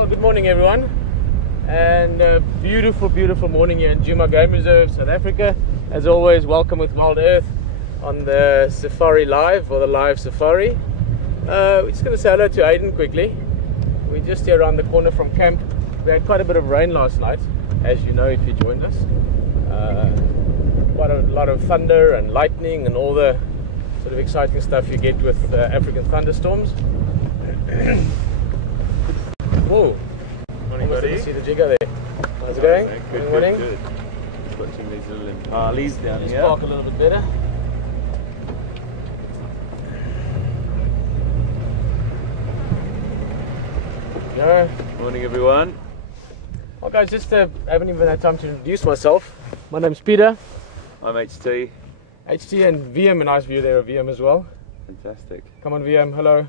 Well, good morning everyone, and a beautiful morning here in Djuma Game Reserve, South Africa. As always, welcome with Wild Earth on the Safari Live, or the live Safari. We're just going to say hello to Aiden quickly. We're just here around the corner from camp. We had quite a bit of rain last night, as you know if you joined us. Quite a lot of thunder and lightning and all the sort of exciting stuff you get with African thunderstorms. Whoa! Morning, buddy. See the jigger there. How's it going? Good morning. Good. Just watching these little impalas down Just here. park a little bit better. No. Morning, everyone. Well, guys, just haven't even had time to introduce myself. My name's Peter. I'm HT. HT and VM, a nice view there of VM as well. Fantastic. Come on, VM. Hello.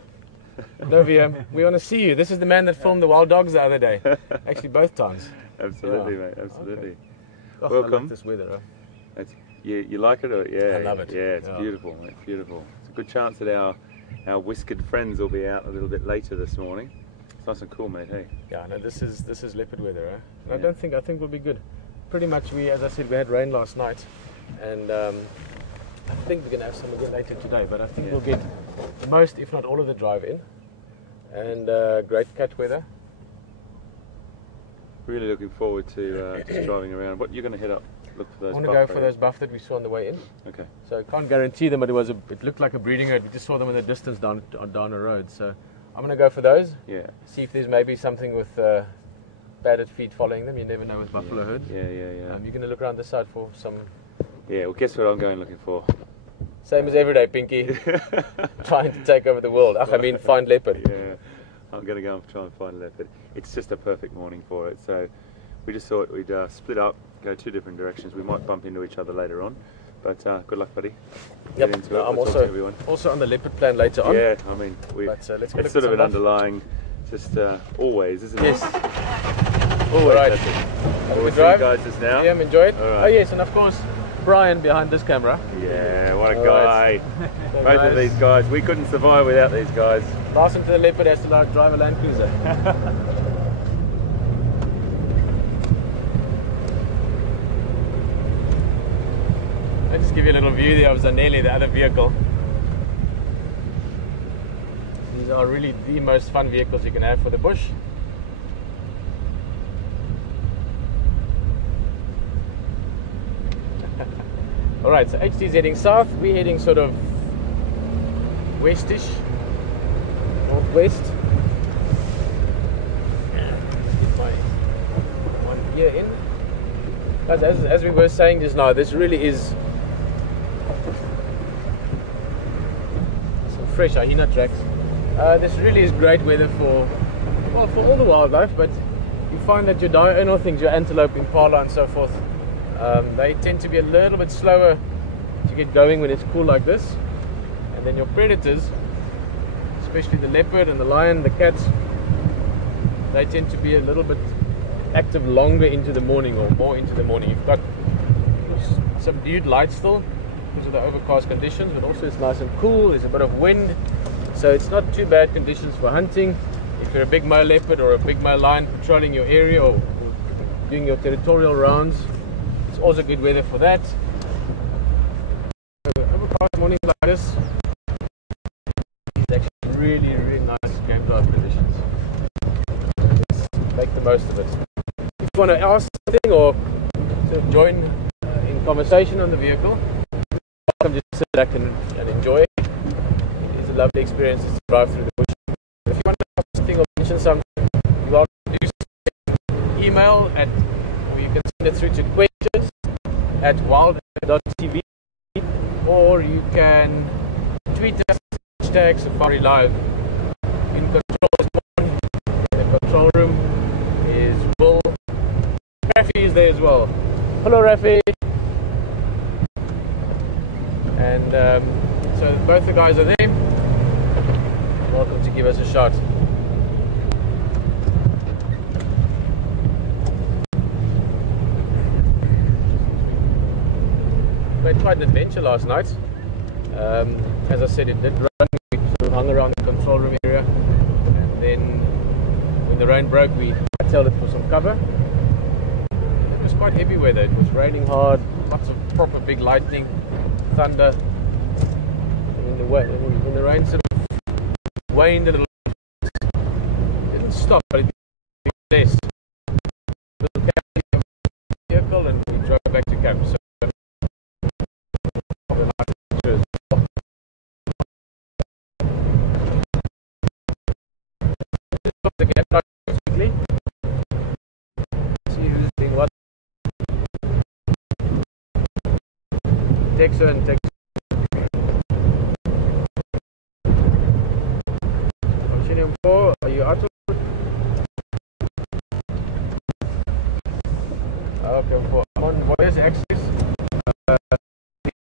No, VM. We want to see you. This is the man that filmed the wild dogs the other day. Actually, both times. Absolutely, Yeah. mate. Absolutely. Okay. Oh, Welcome. I like this weather. Huh? You like it? Or, yeah. I love it. Yeah, it's Yeah. beautiful, mate. Beautiful. It's a good chance that our whiskered friends will be out a little bit later this morning. It's nice and cool, mate. Hey. Yeah, no, this is leopard weather. Huh? Yeah. I think we'll be good. Pretty much, as I said, we had rain last night, and I think we're gonna have some again later today. But I think we'll get most, if not all, of the drive in, and great cat weather. Really looking forward to just driving around. What you're going to head up? Look for those. I want to go for those buff that we saw on the way in. Okay. So I can't guarantee them, but it looked like a breeding herd. We just saw them in the distance down the road. So I'm gonna go for those. Yeah. See if there's maybe something with padded feet following them. You never know with buffalo herds. Yeah. You're gonna look around the side for some. Yeah. Well, guess what I'm going looking for? Same as every day, Pinky. Trying to take over the world. I mean, find leopard. Yeah, I'm going to go and try and find a leopard. It's just a perfect morning for it. So we just thought we'd split up, go two different directions. We might bump into each other later on. But good luck, buddy. Yep. Get into it. I'm We'll talk to everyone. also on the leopard plan later on. Yeah, I mean, Let's go look it's sort at of some an underlying, just always, isn't it? Yes. Always. All right. That's it. Have a We'll good see you drive. guys just now. Yeah, enjoy it. All right. Oh yes, and of course, Brian behind this camera. Yeah, what a All guy. right. Both of these guys. We couldn't survive without these guys. Last one to the leopard has to drive a Land Cruiser. I'll just give you a little view there of Zanelli, the other vehicle. These are really the most fun vehicles you can have for the bush. Alright, so HT is heading south, we're heading sort of westish, northwest. Get my one ear in. Guys, as we were saying just now, this really is some fresh hyena tracks. This really is great weather for all the wildlife, but you find that your diurnal things, your antelope, impala and so forth, they tend to be a little bit slower to get going when it's cool like this. And then your predators, especially the leopard and the lion, the cats, they tend to be a little bit active longer into the morning, or more into the morning. You've got subdued light still because of the overcast conditions, but also it's nice and cool. There's a bit of wind, so it's not too bad conditions for hunting. If you're a big male leopard or a big male lion patrolling your area or doing your territorial rounds, it's also good weather for that. So overcast mornings like this, it's actually really nice game drive conditions. Let's make the most of it. If you want to ask something or sort of join in conversation on the vehicle, welcome. Just sit back and enjoy it. It is a lovely experience to drive through the bush. If you want to ask something or mention something, you're welcome to do so. Email or you can send it through to questions at WildEarthTV, or you can tweet us hashtag Safari Live. In control is Morn, in the control room is Will. Rafi is there as well. Hello Rafi. And so both the guys are there. Welcome to give us a shot. We had quite an adventure last night. As I said, it did run. We sort of hung around the control room area, and then when the rain broke, we tailed it for some cover. It was quite heavy weather. It was raining hard, lots of proper big lightning, thunder. And when the rain sort of waned a little, it didn't stop, but it became less. Vehicle, and we drove back to camp. So the camp quickly. See who's doing what. Texan and Texan. Continuum 4, are you out? Okay, 4. I'm on voice axis.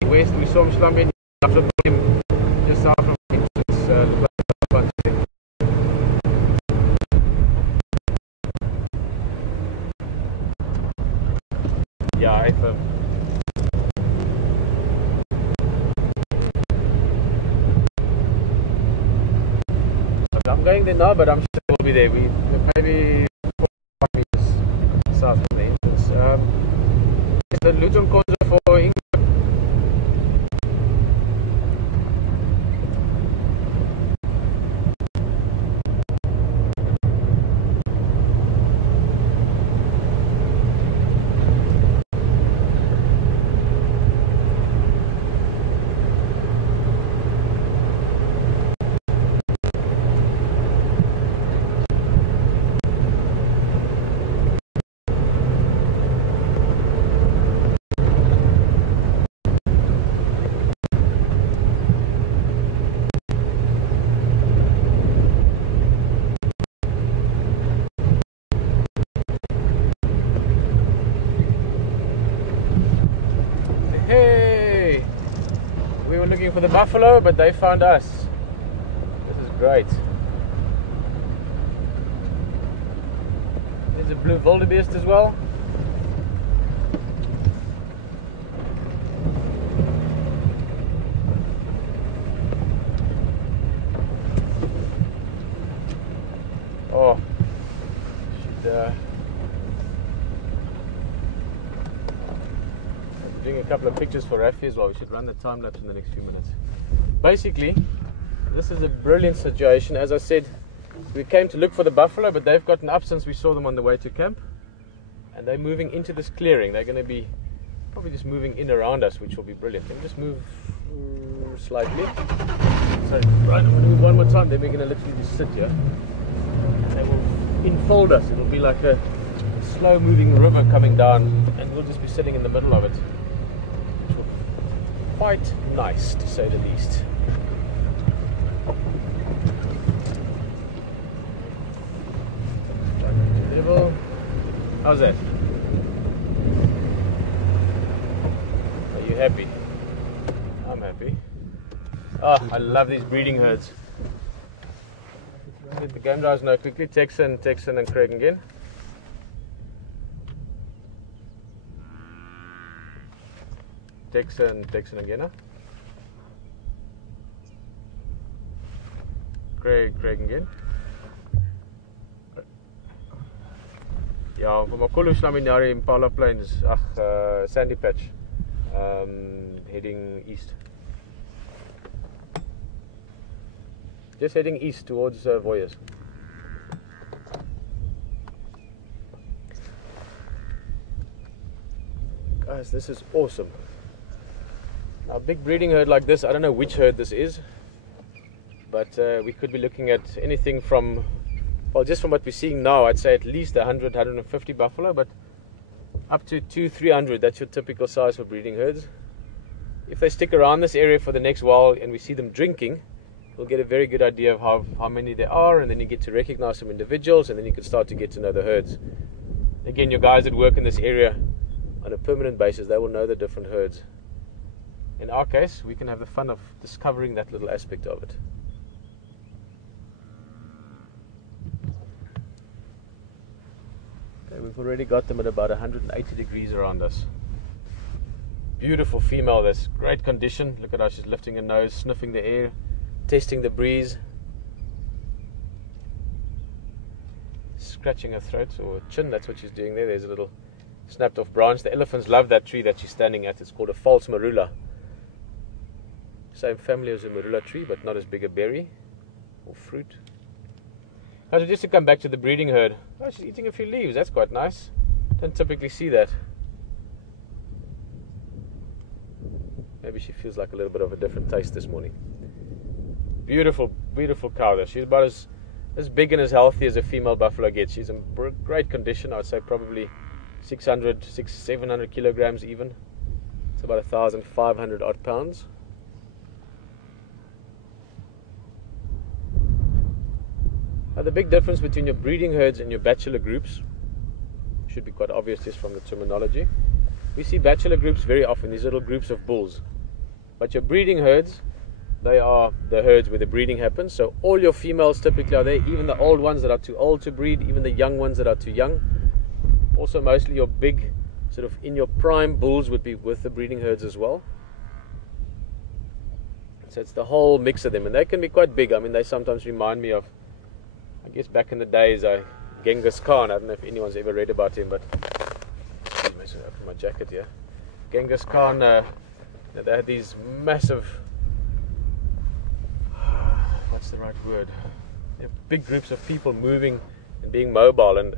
West, we saw him slumping just south of entrance. Yeah, I firm. I'm going there now, but I'm sure we'll be there. We maybe 4 meters south from the entrance. It's the Luton Conzo for England. Hey! We were looking for the buffalo, but they found us. This is great. There's a blue wildebeest as well. Oh, should doing a couple of pictures for Rafi as well. We should run the time lapse in the next few minutes. Basically, this is a brilliant situation. As I said, we came to look for the buffalo, but they've gotten up since we saw them on the way to camp, and they're moving into this clearing. They're going to be probably just moving in around us, which will be brilliant. Let me just move slightly. So, right, I'm going to move one more time. Then we're going to literally just sit here, and they will enfold us. It'll be like a slow-moving river coming down, and we'll just be sitting in the middle of it. Quite nice, to say the least. How's that? Are you happy? I'm happy. Oh, I love these breeding herds. Let the game drivers know quickly. Texan and Craig again. Texan again. Craig again. Ja, van Makolo Slaminari Impala Plains, Sandy Patch, heading east. Just heading east towards Voyers. Guys, this is awesome. Now, a big breeding herd like this, I don't know which herd this is, but we could be looking at anything from, well, just from what we're seeing now, I'd say at least 100, 150 buffalo, but up to 200-300, that's your typical size for breeding herds. If they stick around this area for the next while and we see them drinking, we'll get a very good idea of how many there are, and then you get to recognize some individuals, and then you can start to get to know the herds. Again, your guys that work in this area on a permanent basis, they will know the different herds. In our case, we can have the fun of discovering that little aspect of it. Okay, we've already got them at about 180 degrees around us. Beautiful female, this great condition. Look at her, she's lifting her nose, sniffing the air, testing the breeze. scratching her throat or her chin. That's what she's doing there. There's a little snapped off branch. The elephants love that tree that she's standing at. It's called a false marula. Same family as a marula tree, but not as big a berry or fruit. So just to come back to the breeding herd. Oh, she's eating a few leaves. That's quite nice. Don't typically see that. Maybe she feels like a little bit of a different taste this morning. Beautiful, beautiful cow though. She's about as big and as healthy as a female buffalo gets. She's in great condition. I'd say probably 700 kilograms even. It's about 1,500 odd pounds. Now the big difference between your breeding herds and your bachelor groups should be quite obvious just from the terminology. We see bachelor groups very often, these little groups of bulls. But your breeding herds, they are the herds where the breeding happens. So all your females typically are there, even the old ones that are too old to breed, even the young ones that are too young. Also mostly your big, sort of in your prime bulls would be with the breeding herds as well. So it's the whole mix of them, and they can be quite big. I mean, they sometimes remind me of, I guess back in the days, Genghis Khan. I don't know if anyone's ever read about him, but let me open my jacket here. Genghis Khan, they had these massive, what's the right word? Big groups of people moving and being mobile, and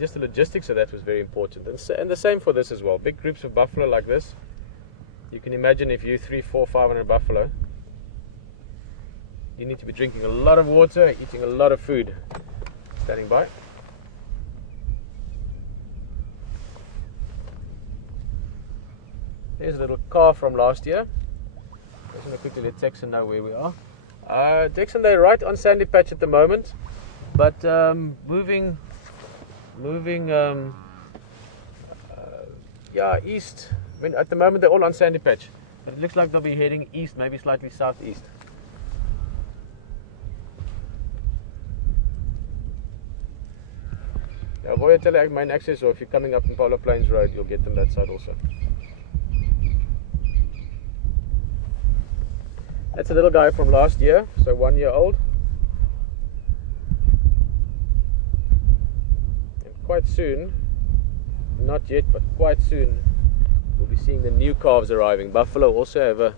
just the logistics of that was very important. And the same for this as well. Big groups of buffalo like this. You can imagine if you 300, 400, 500 buffalo. You need to be drinking a lot of water, eating a lot of food. Standing by. There's a little calf from last year. Just going to quickly let Texan know where we are. Texan, they're right on Sandy Patch at the moment, but moving east. I mean, at the moment they're all on Sandy Patch, but it looks like they'll be heading east, maybe slightly southeast. Avoid the main access, or if you're coming up in Polo Plains Road, you'll get them that side also. That's a little guy from last year, so 1 year old. And quite soon, not yet, but quite soon, we'll be seeing the new calves arriving. Buffalo also have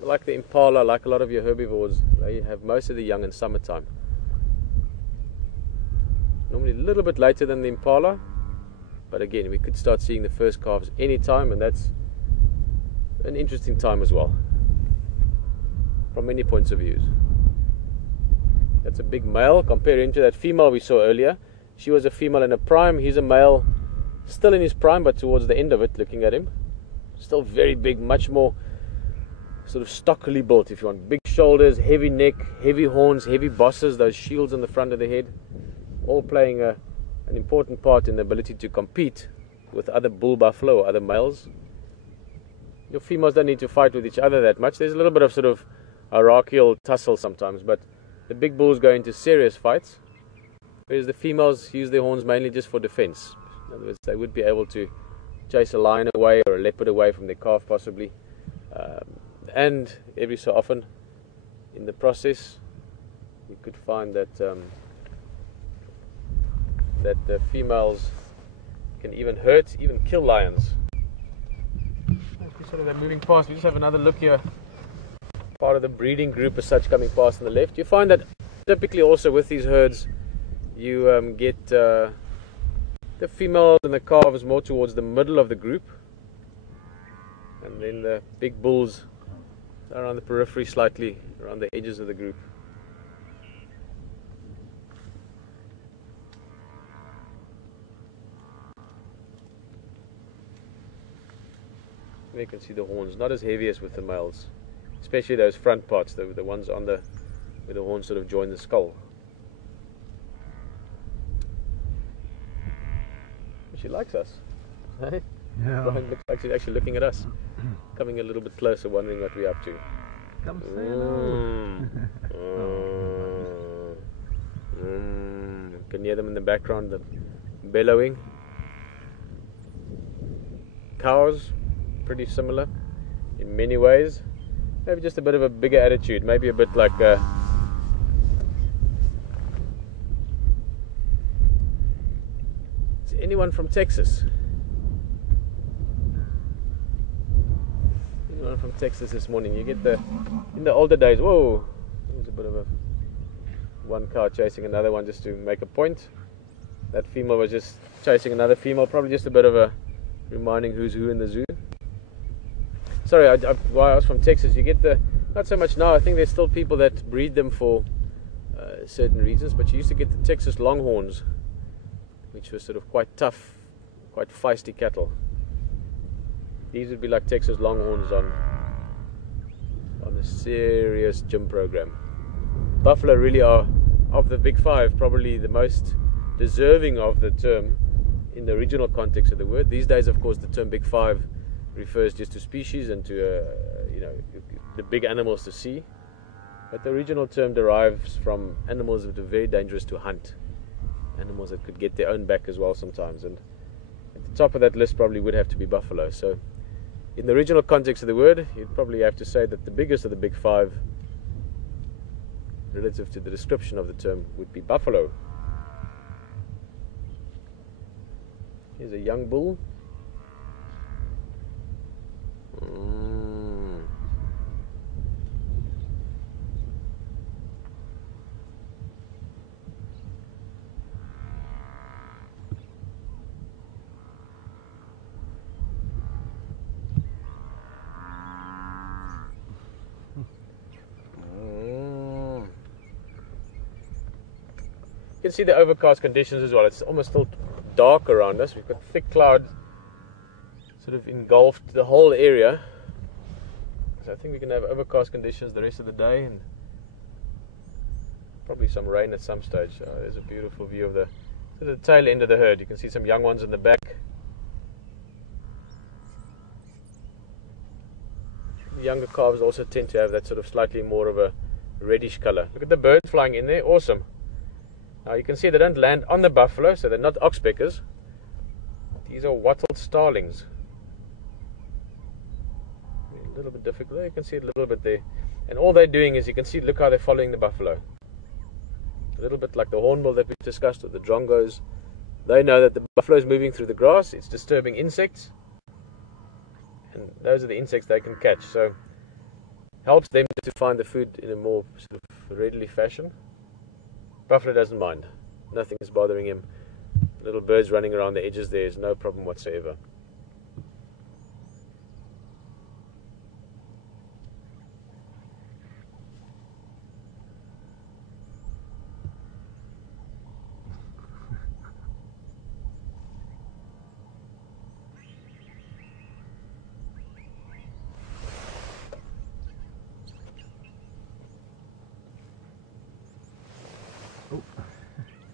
like the impala, like a lot of your herbivores, they have most of the young in summertime. Normally a little bit later than the impala, but again, we could start seeing the first calves anytime, and that's an interesting time as well, from many points of view. That's a big male comparing to that female we saw earlier. She was a female in a prime. He's a male still in his prime, but towards the end of it, looking at him. Still very big, much more sort of stockily built, if you want. Big shoulders, heavy neck, heavy horns, heavy bosses, those shields on the front of the head, all playing an important part in the ability to compete with other bull buffalo or other males. Your females don't need to fight with each other that much. There's a little bit of sort of hierarchical tussle sometimes, but the big bulls go into serious fights, whereas the females use their horns mainly just for defense. In other words, they would be able to chase a lion away or a leopard away from their calf possibly, and every so often in the process you could find that that the females can even hurt, even kill lions. They're moving past. We just have another look here. Part of the breeding group as such coming past on the left. You find that typically also with these herds you get the females and the calves more towards the middle of the group, and then the big bulls are on the periphery, slightly around the edges of the group. You can see the horns, not as heavy as with the males, especially those front parts, the ones on where the horns sort of join the skull. She likes us. Hey? Yeah. Brian looks like she's actually looking at us, coming a little bit closer, wondering what we're up to. Come say hello. You can hear them in the background, the bellowing. Cows, pretty similar in many ways. Maybe just a bit of a bigger attitude, maybe a bit like Anyone from Texas? Anyone from Texas this morning? You get in the older days, whoa, there's a bit of one cow chasing another one just to make a point. That female was just chasing another female, probably just a bit of a reminding who's who in the zoo. Sorry, why I was from Texas, you get not so much now, I think there's still people that breed them for certain reasons, but you used to get the Texas Longhorns, which were sort of quite tough, quite feisty cattle. These would be like Texas Longhorns on a serious gym program. Buffalo really are, of the big five, probably the most deserving of the term in the original context of the word. These days, of course, the term big five refers just to species and to the big animals to see. But the original term derives from animals that are very dangerous to hunt, animals that could get their own back as well sometimes. And at the top of that list probably would have to be buffalo. So in the original context of the word, you'd probably have to say that the biggest of the big five, relative to the description of the term, would be buffalo. Here's a young bull. You can see the overcast conditions as well. It's almost still dark around us. We've got thick cloud sort of engulfed the whole area. So I think we can have overcast conditions the rest of the day and probably some rain at some stage. There's a beautiful view of the tail end of the herd. You can see some young ones in the back. The younger calves also tend to have that sort of slightly more of a reddish color. Look at the birds flying in there. Awesome. Now you can see they don't land on the buffalo, so they're not oxpeckers. These are wattled starlings. A little bit difficult. You can see it a little bit there. And all they're doing is, you can see, look how they're following the buffalo. A little bit like the hornbill that we discussed with the drongos. They know that the buffalo is moving through the grass. It's disturbing insects. And those are the insects they can catch. So helps them to find the food in a more sort of readily fashion. Buffalo doesn't mind. Nothing is bothering him. Little birds running around the edges there is no problem whatsoever.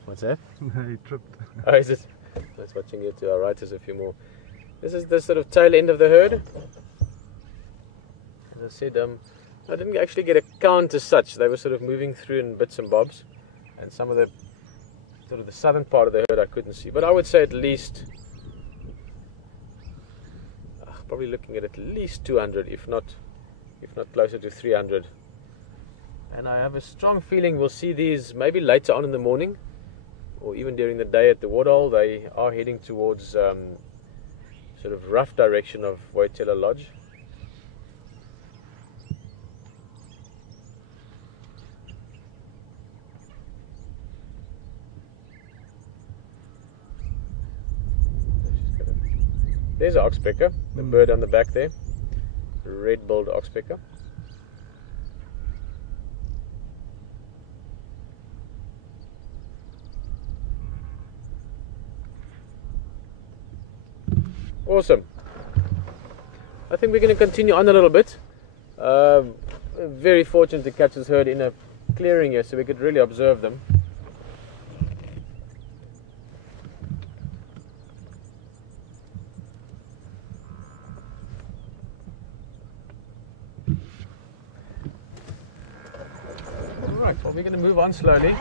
What's that? He tripped. Oh, is it? Let's watching you to our right. There's a few more. This is the sort of tail end of the herd. As I said, I didn't actually get a count as such. They were sort of moving through in bits and bobs, and some of the sort of the southern part of the herd I couldn't see. But I would say at least, probably looking at least 200, if not closer to 300. And I have a strong feeling we'll see these maybe later on in the morning, or even during the day at the waterhole. They are heading towards sort of rough direction of Voitela Lodge. There's an oxpecker, the bird on the back there, red-billed oxpecker. Awesome. I think we're going to continue on a little bit. Very fortunate to catch this herd in a clearing here, so we could really observe them. Alright, well, we're going to move on slowly.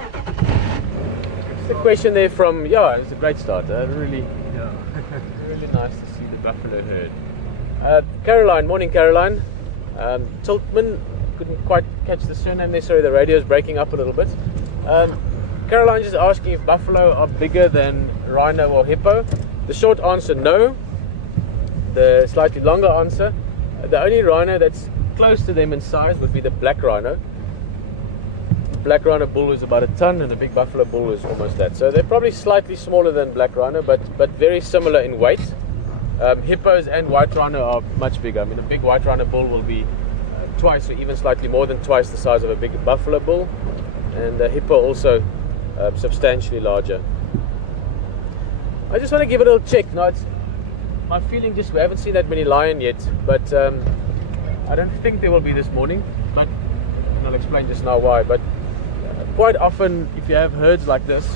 Just a question there from, it's a great start. Really nice to see the buffalo herd. Caroline, morning Caroline. Tiltman, couldn't quite catch the surname there, sorry, the radio's breaking up a little bit. Caroline just asking if buffalo are bigger than rhino or hippo. the short answer, no. The slightly longer answer, the only rhino that's close to them in size would be the black rhino. Black rhino bull is about a ton, and the big buffalo bull is almost that. So they're probably slightly smaller than black rhino, but very similar in weight. Hippos and white rhino are much bigger. I mean, a big white rhino bull will be twice or even slightly more than twice the size of a big buffalo bull, and the hippo also substantially larger. I just want to give it a little check. Now, it's my feeling, just we haven't seen that many lion yet, but I don't think there will be this morning, but I'll explain just now why. But quite often, if you have herds like this,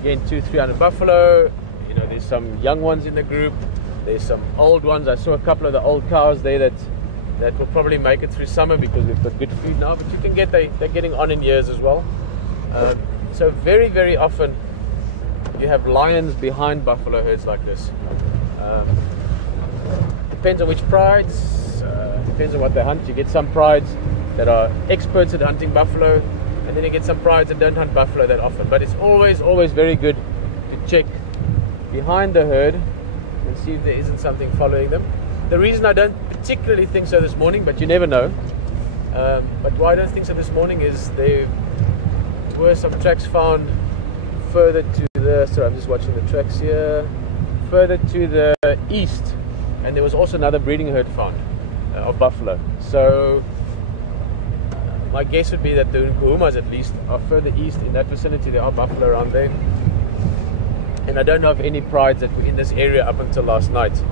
again 200-300 buffalo, you know, there's some young ones in the group, there's some old ones. I saw a couple of the old cows there that will probably make it through summer because we've got good feed now, but you can get, they're getting on in years as well. So very, very often you have lions behind buffalo herds like this. Depends on which prides, depends on what they hunt. You get some prides that are experts at hunting buffalo, and then you get some prides that don't hunt buffalo that often. But it's always very good to check behind the herd and see if there isn't something following them. The reason I don't particularly think so this morning, but you never know, but why I don't think so this morning is there were some tracks found further to the, sorry, I'm just watching the tracks here, further to the east, and there was also another breeding herd found of buffalo. So my guess would be that the Nkuhumas at least are further east in that vicinity. There are buffalo around there, and I don't know of any prides that were in this area up until last night.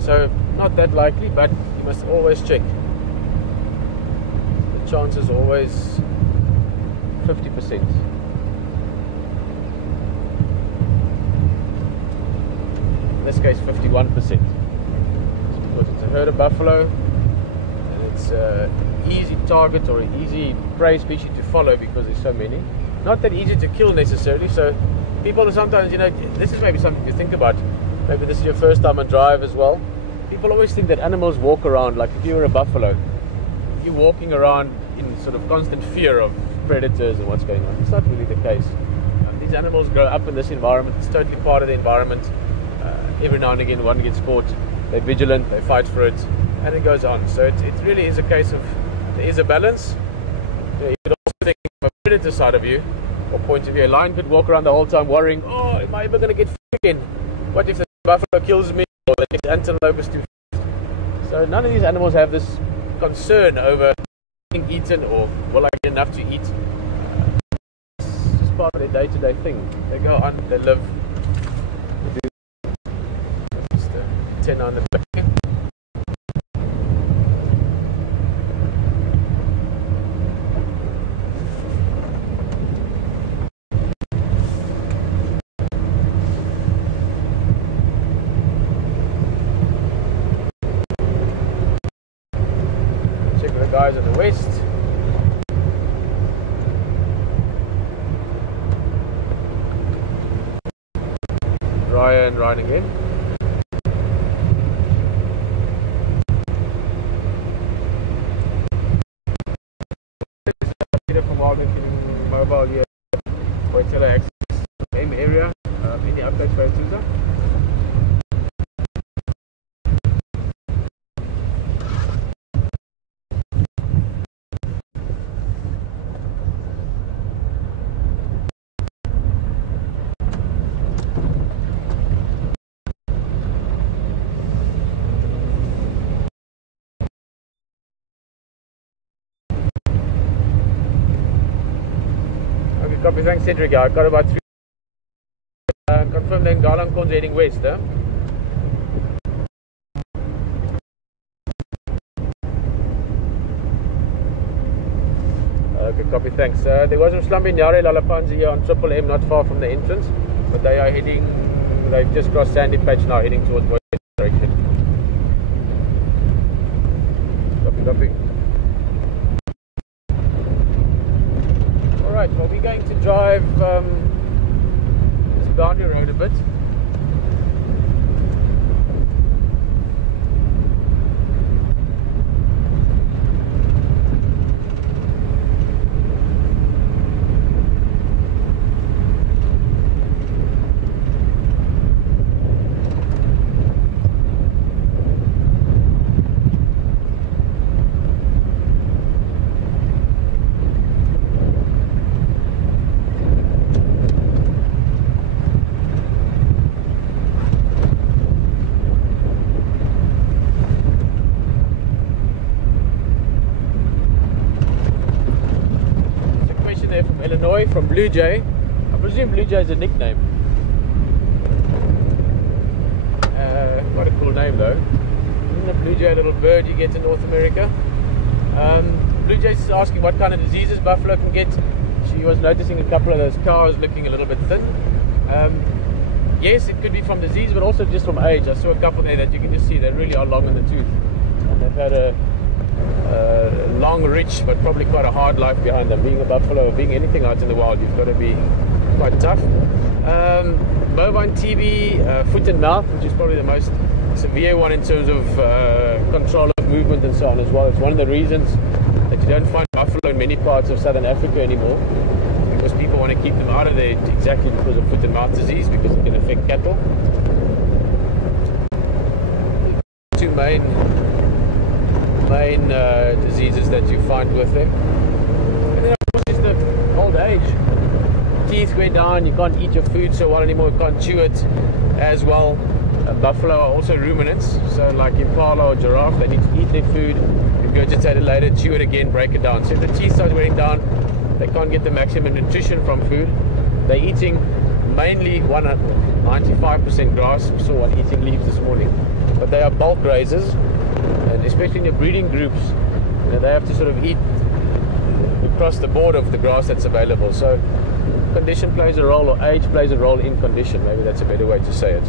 So not that likely, but you must always check. The chance is always 50%. In this case 51%. It's because it's a herd of buffalo and it's an easy target or an easy prey species to follow because there's so many. Not that easy to kill necessarily, so people sometimes, you know, this is maybe something to think about. Maybe this is your first time on drive as well. People always think that animals walk around, like if you were a buffalo, you're walking around in sort of constant fear of predators and what's going on. It's not really the case. These animals grow up in this environment. It's totally part of the environment. Every now and again one gets caught. They're vigilant, they fight for it, and it goes on. So it really is a case of, there is a balance. You could also think from a predator side of view or point of view. A lion could walk around the whole time worrying, oh, am I ever going to get again? What if the buffalo kills me, or the next antelope is too fast? So none of these animals have this concern over being eaten or will I get enough to eat. It's just part of their day-to-day thing. They go on, they live. Just 10 on the back. Guys at the west. Ryan again. From WildEarthTV mobile here. Hotel access game area. Any updates for Arathusa? Copy, thanks Cedric. I got about 3. Confirm then Galankon's heading west, huh? Okay, copy, thanks. There was some Slumbinyare Lalapanzi here on Triple M, not far from the entrance, but they are heading, they've just crossed Sandy Patch now, heading towards west direction. Copy. Alright, well we're going to drive this boundary road a bit. from Blue Jay. I presume Blue Jay is a nickname. Quite a cool name though. Isn't a Blue Jay a little bird you get in North America? Blue Jay's is asking what kind of diseases buffalo can get. She was noticing a couple of those cows looking a little bit thin. Yes, it could be from disease, but also just from age. I saw a couple there that you can just see they really are long in the tooth, and they've had a long, rich, but probably quite a hard life behind them. Being a buffalo or being anything out in the wild, you've got to be quite tough. Bovine TB, foot and mouth, which is probably the most severe one in terms of control of movement and so on as well. It's one of the reasons that you don't find buffalo in many parts of southern Africa anymore, because people want to keep them out of there exactly because of foot and mouth disease, because it can affect cattle. Two main diseases that you find with them. And then of course is the old age. Teeth wear down, you can't eat your food so well anymore, you can't chew it as well. Buffalo are also ruminants, so like impala or giraffe, they need to eat their food, regurgitate it later, chew it again, break it down. So if the teeth start wearing down, they can't get the maximum nutrition from food. They're eating mainly 95% grass. We saw one eating leaves this morning, but they are bulk grazers, and especially in the breeding groups, you know, they have to sort of eat across the board of the grass that's available. So condition plays a role, or age plays a role in condition. Maybe that's a better way to say it.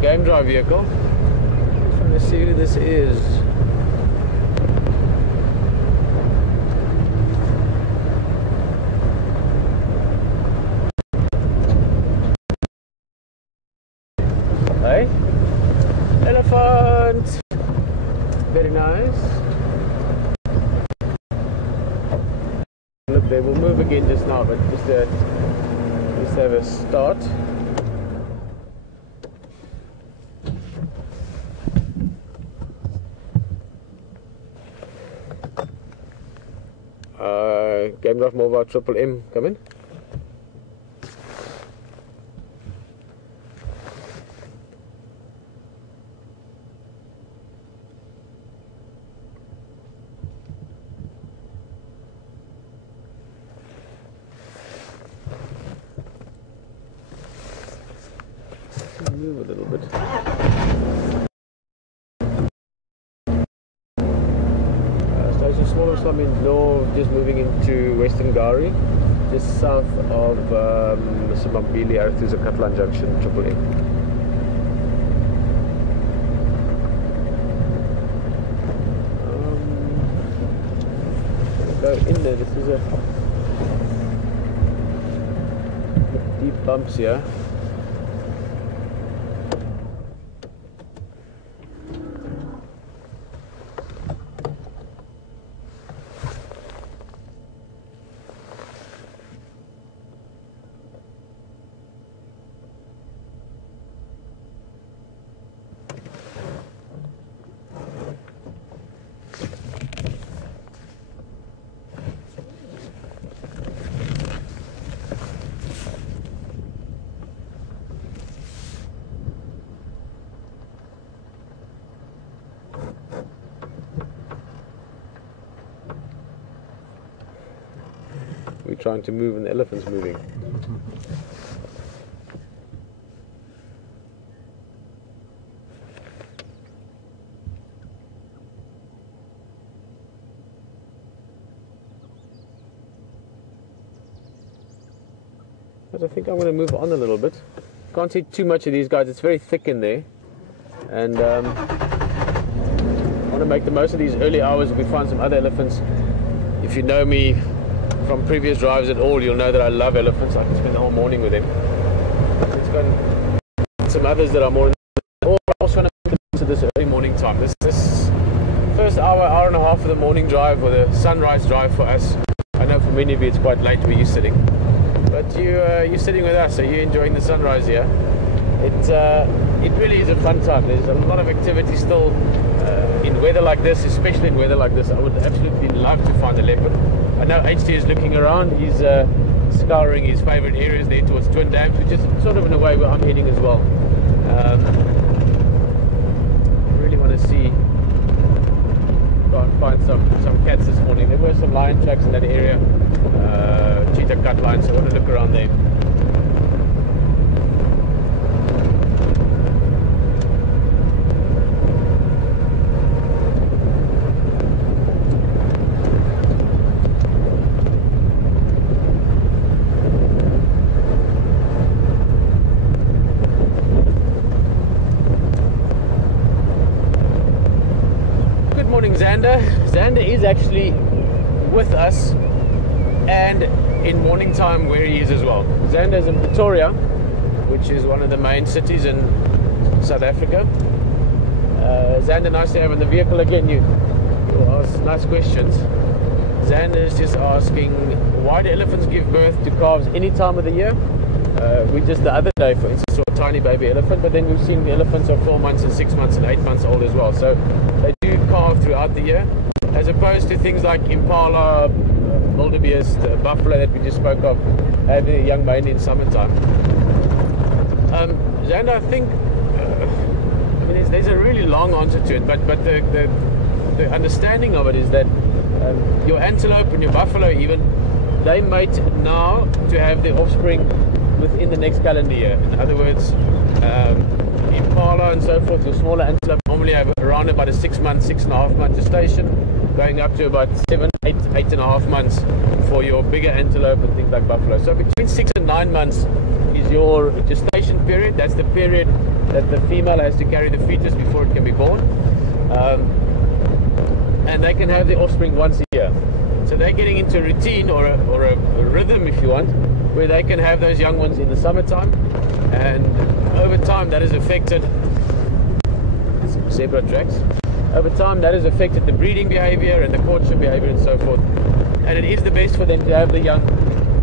Game drive vehicle. Just trying to see who this is. Hey, elephant. Very nice. Look, they will move again just now, but just have a start. Game drive mobile triple M, come in. Move a little bit. Station smaller slum in Law, just moving into Western Gari, just south of Mambili, Arathusa, Katlan Junction, Triple M. Go in there. This is a deep bumps here. We're trying to move and the elephant's moving. But I think I'm going to move on a little bit. Can't see too much of these guys, it's very thick in there. And I want to make the most of these early hours if we find some other elephants. If you know me from previous drives at all, you'll know that I love elephants. I can spend the whole morning with them. Let's go and some others that are more in the, or I also want to make to this early morning time. This first hour and a half of the morning drive, or the sunrise drive for us. I know for many of you it's quite late where you're sitting. but you're sitting with us, so you're enjoying the sunrise here. It really is a fun time. There's a lot of activity still in weather like this, especially in weather like this. I would absolutely love to find a leopard. I know HT is looking around. He's scouring his favorite areas there towards Twin Dams, which is sort of in a way where I'm heading as well. I really want to see, try and find some cats this morning. There were some lion tracks in that area, cheetah cut lines, so I want to look around there. Xander is actually with us and in morning time where he is as well. Xander is in Pretoria, which is one of the main cities in South Africa. Xander, nice to have in the vehicle again. You ask nice questions. Xander is just asking, why do elephants give birth to calves any time of the year? We just the other day, for instance, saw a tiny baby elephant, but then we've seen the elephants are 4 months and 6 months and 8 months old as well. So they do calve throughout the year, as opposed to things like impala, wildebeest, buffalo that we just spoke of, having a young mane in summertime. Xander, I think, I mean, there's a really long answer to it, but the understanding of it is that your antelope and your buffalo even, they mate now to have their offspring within the next calendar year. In other words, impala and so forth, your smaller antelope normally have around about a 6 month, 6.5 month gestation, going up to about 7, 8, 8.5 months for your bigger antelope and things like buffalo. So between 6 and 9 months is your gestation period. That's the period that the female has to carry the fetus before it can be born. And they can have their offspring once a year. So they're getting into a routine or a rhythm, if you want, where they can have those young ones in the summertime, and over time that has affected zebra tracks. Over time that has affected the breeding behavior and the courtship behavior and so forth. And it is the best for them to have the young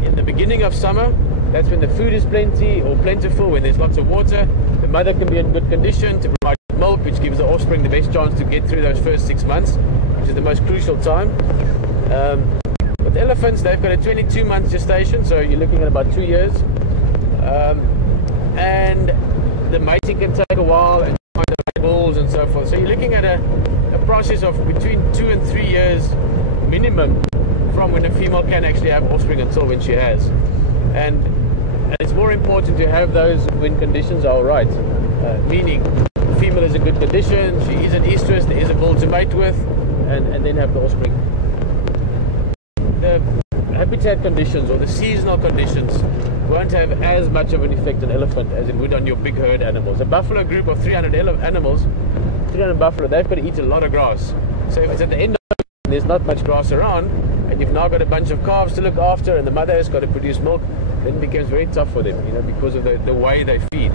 in the beginning of summer. That's when the food is plenty or plentiful, when there's lots of water. The mother can be in good condition to provide milk, which gives the offspring the best chance to get through those first 6 months, which is the most crucial time. With elephants, they've got a 22 month gestation, so you're looking at about 2 years. And the mating can take a while, and find the bulls and so forth. So you're looking at a process of between 2 and 3 years minimum from when a female can actually have offspring until when she has. And it's more important to have those when conditions are alright, meaning the female is in good condition, she is an estrus, there is a bull to mate with, and then have the offspring. The habitat conditions or the seasonal conditions won't have as much of an effect on elephant as it would on your big herd animals. A buffalo group of 300 animals, 300 buffalo, they've got to eat a lot of grass. So if it's at the end of the day, there's not much grass around, and you've now got a bunch of calves to look after, and the mother has got to produce milk, then it becomes very tough for them, you know, because of the way they feed.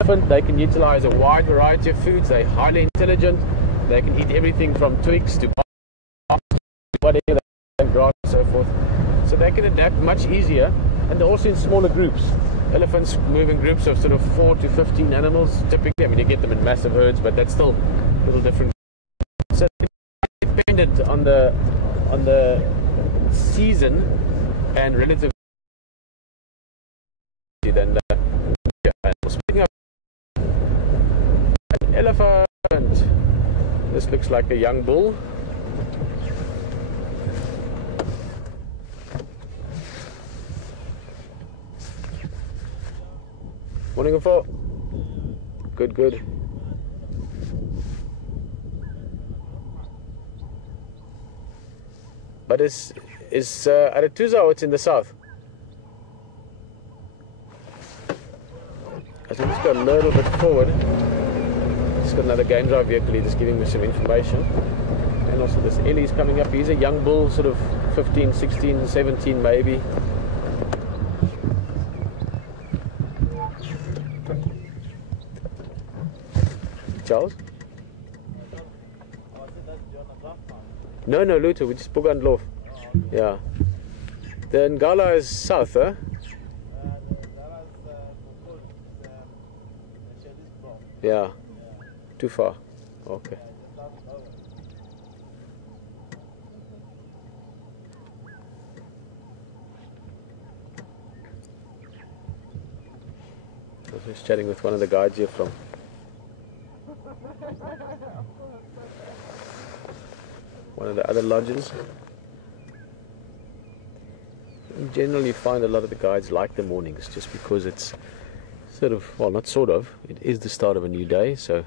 Elephant, they can utilize a wide variety of foods. They're highly intelligent. They can eat everything from twigs to whatever, grass and so forth. So they can adapt much easier, and they're also in smaller groups. Elephants move in groups of sort of 4 to 15 animals typically. I mean, you get them in massive herds, but that's still a little different. So it's dependent on the season and relative than the animals. Speaking of an elephant, this looks like a young bull. Morning, Afo. Good, good. But is Arathusa or it's in the south? I think let's go a little bit forward. Just got another game drive vehicle here just giving me some information. And also this Ellie's coming up. He's a young bull, sort of 15, 16, 17 maybe. Charles? No, Luther, we just book on loaf. Yeah. The Ngala is south, huh? Yeah. Too far. Okay. I was just chatting with one of the guides here from one of the other lodges. In general, you find a lot of the guides like the mornings just because it's sort of, well, not sort of, it is the start of a new day, so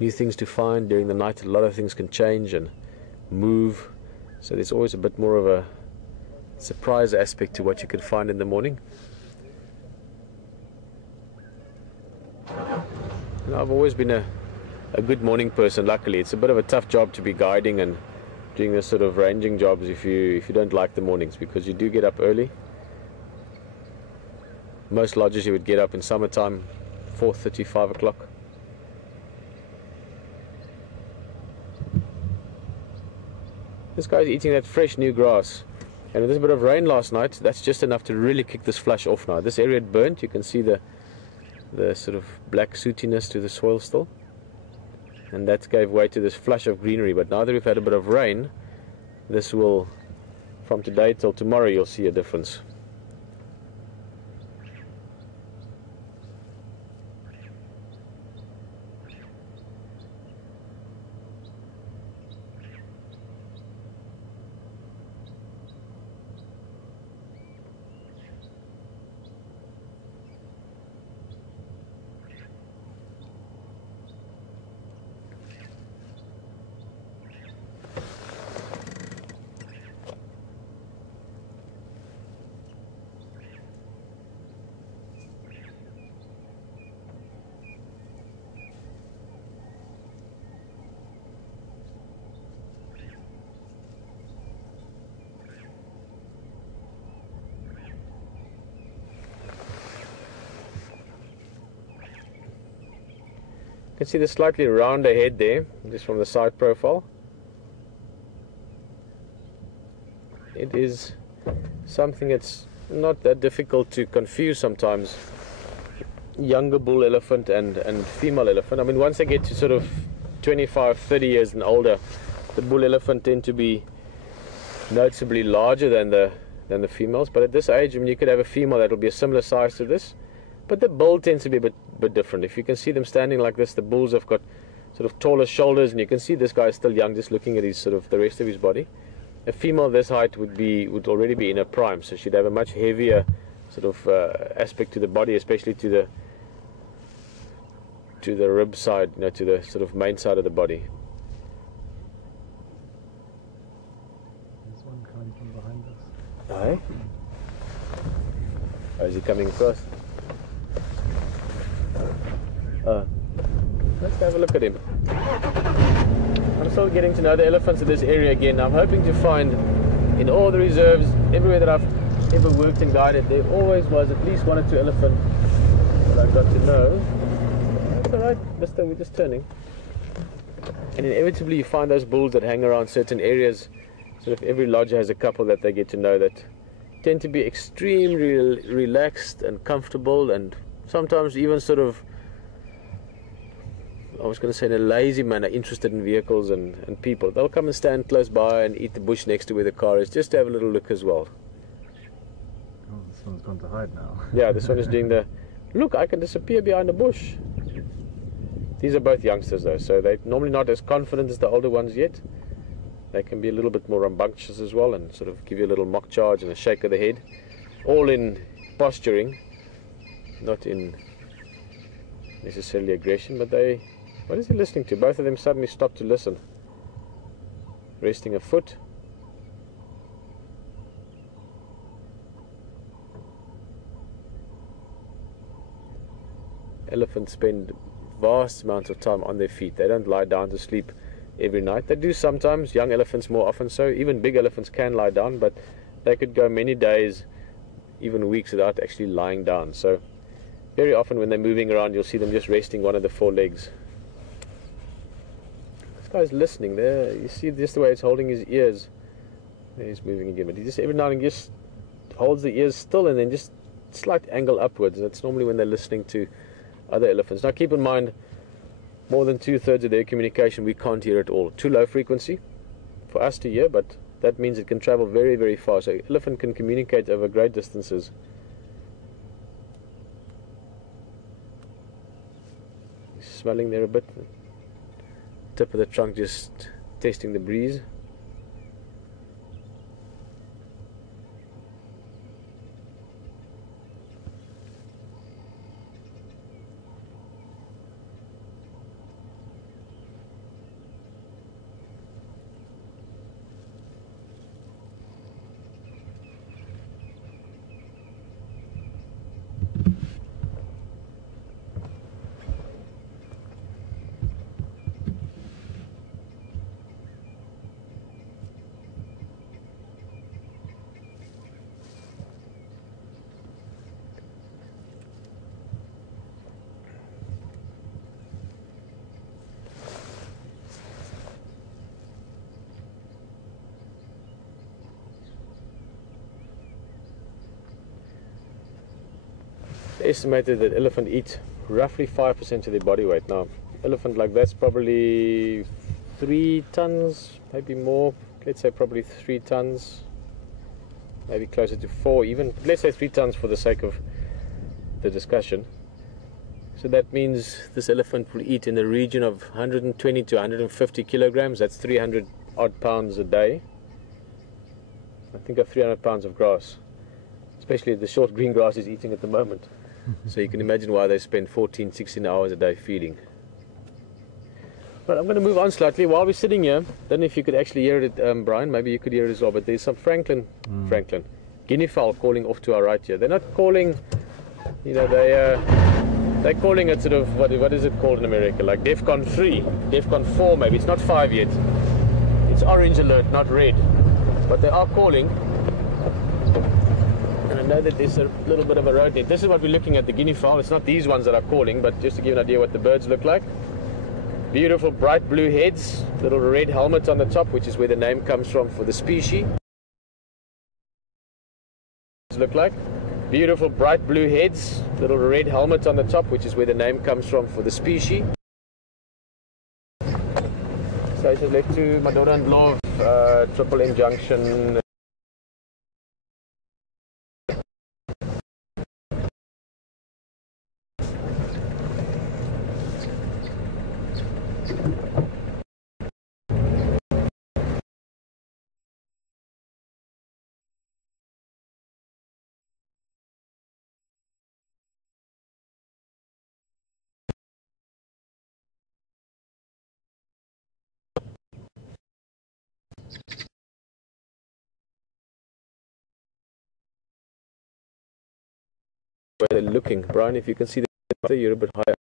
new things to find. During the night a lot of things can change and move, so there's always a bit more of a surprise aspect to what you can find in the morning. And I've always been a good morning person. Luckily, it's a bit of a tough job to be guiding and doing this sort of ranging jobs if you don't like the mornings, because you do get up early. Most lodges you would get up in summertime 4:30, 5 o'clock. This guy's eating that fresh new grass, and with this bit of rain last night, that's just enough to really kick this flush off now. This area had burnt. You can see the sort of black sootiness to the soil still, and that gave way to this flush of greenery. But now that we've had a bit of rain, this will, from today till tomorrow, you'll see a difference. You can see the slightly rounder head there, just from the side profile. It is something that's not that difficult to confuse sometimes. Younger bull elephant and female elephant. I mean, once they get to sort of 25, 30 years and older, the bull elephant tend to be noticeably larger than the females. But at this age, I mean, you could have a female that will be a similar size to this, but the bull tends to be a bit different. If you can see them standing like this, the bulls have got sort of taller shoulders, and you can see this guy is still young, just looking at his sort of the rest of his body. A female this height would already be in her prime, so she'd have a much heavier sort of aspect to the body, especially to the rib side, you know, to the sort of main side of the body. There's one coming from behind us. Aye. Oh, is he coming across? Let's have a look at him. I'm still getting to know the elephants in this area again. I'm hoping to find in all the reserves, everywhere that I've ever worked and guided, there always was at least one or two elephants that I've got to know. That's alright, mister, we're just turning. And inevitably you find those bulls that hang around certain areas. Sort of every lodge has a couple that they get to know that tend to be extremely relaxed and comfortable, and sometimes even sort of, I was going to say in a lazy manner, interested in vehicles and people. They'll come and stand close by and eat the bush next to where the car is, just to have a little look as well. Oh, this one's gone to hide now. Yeah, this one is doing the, look, I can disappear behind the bush. These are both youngsters though, so they're normally not as confident as the older ones yet. They can be a little bit more rambunctious as well and sort of give you a little mock charge and a shake of the head. All in posturing, not in necessarily aggression, but they, what is he listening to? Both of them suddenly stop to listen. Resting a foot. Elephants spend vast amounts of time on their feet. They don't lie down to sleep every night. They do sometimes, young elephants more often so. Even big elephants can lie down, but they could go many days, even weeks, without actually lying down. So very often when they're moving around, you'll see them just resting one of the four legs. This guy's listening there. You see just the way it's holding his ears. There he's moving again, but he just every now and then just holds the ears still and then just slight angle upwards. That's normally when they're listening to other elephants. Now keep in mind, more than 2/3 of their communication we can't hear at all. Too low frequency for us to hear, but that means it can travel very, very far. So elephant can communicate over great distances. Smelling there a bit. Tip of the trunk just testing the breeze. Estimated that elephant eat roughly 5% of their body weight. Now, elephant like that's probably 3 tons, maybe more. Let's say probably 3 tons, maybe closer to 4 even. Let's say 3 tons for the sake of the discussion. So that means this elephant will eat in the region of 120 to 150 kilograms. That's 300 odd pounds a day. I think of 300 pounds of grass, especially the short green grass he's eating at the moment. So you can imagine why they spend 14, 16 hours a day feeding. But I'm going to move on slightly. While we're sitting here, don't know if you could actually hear it, Brian, maybe you could hear it as well, but there's some Franklin guinea fowl calling off to our right here. They're not calling, you know, they're calling it sort of, what is it called in America, like DEFCON 3, DEFCON 4 maybe, it's not 5 yet. It's orange alert, not red. But they are calling. And I know that there's a little bit of a road net. This is what we're looking at, the guinea fowl. It's not these ones that are calling, but just to give you an idea what the birds look like. Beautiful bright blue heads, little red helmet on the top, which is where the name comes from for the species. Look like beautiful bright blue heads, little red helmet on the top, which is where the name comes from for the species. So I just left to my daughter-in-law, Triple M Junction. Where they're looking. Brian, if you can see the you're a bit higher.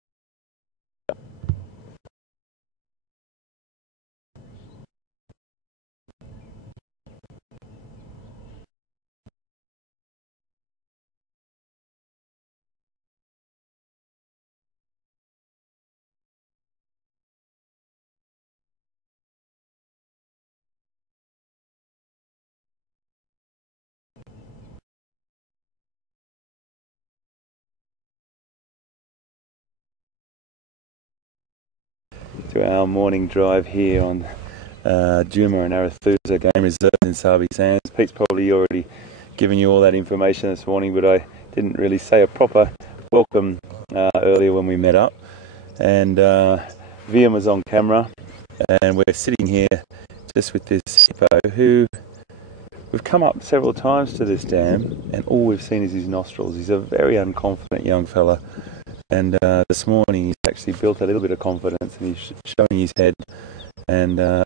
To our morning drive here on Djuma and Arathusa Game Reserve in Sabi Sands. Pete's probably already given you all that information this morning, but I didn't really say a proper welcome earlier when we met up. And Viam was on camera, and we're sitting here just with this hippo who we've come up several times to this dam, and all we've seen is his nostrils. He's a very unconfident young fella. And this morning he's actually built a little bit of confidence, and he's showing his head, and a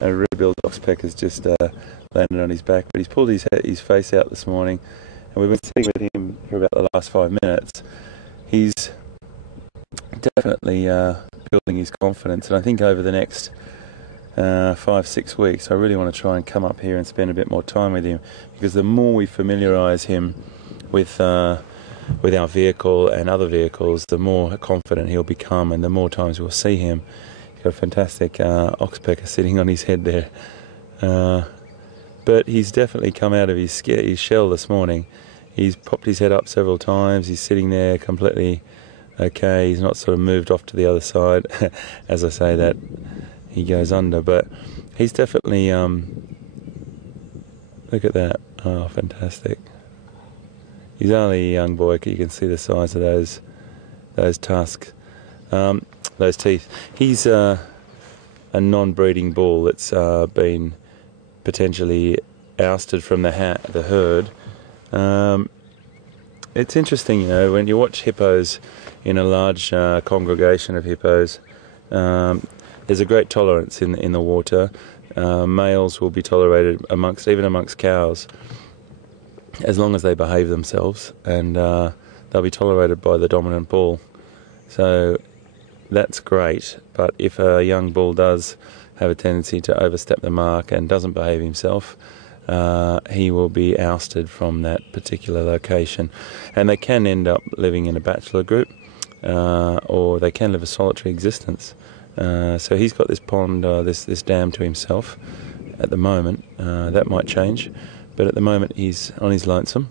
red-billed oxpecker has just landed on his back, but he's pulled his face out this morning, and we've been sitting with him for about the last 5 minutes. He's definitely building his confidence, and I think over the next 5-6 weeks I really want to try and come up here and spend a bit more time with him, because the more we familiarise him with our vehicle and other vehicles, the more confident he'll become, and the more times we'll see him. He's got a fantastic oxpecker sitting on his head there. but he's definitely come out of his shell this morning. He's popped his head up several times. He's sitting there completely okay. He's not sort of moved off to the other side. As I say that, he goes under, but he's definitely look at that. Oh, fantastic. He's only a young boy. You can see the size of those tusks, those teeth. He's a non-breeding bull that's been potentially ousted from the herd. It's interesting, you know, when you watch hippos in a large congregation of hippos, there's a great tolerance in the water. Males will be tolerated even amongst cows, as long as they behave themselves, and they'll be tolerated by the dominant bull. So that's great, but if a young bull does have a tendency to overstep the mark and doesn't behave himself, he will be ousted from that particular location. And they can end up living in a bachelor group, or they can live a solitary existence. So he's got this pond, this dam to himself at the moment. That might change, but at the moment he's on his lonesome.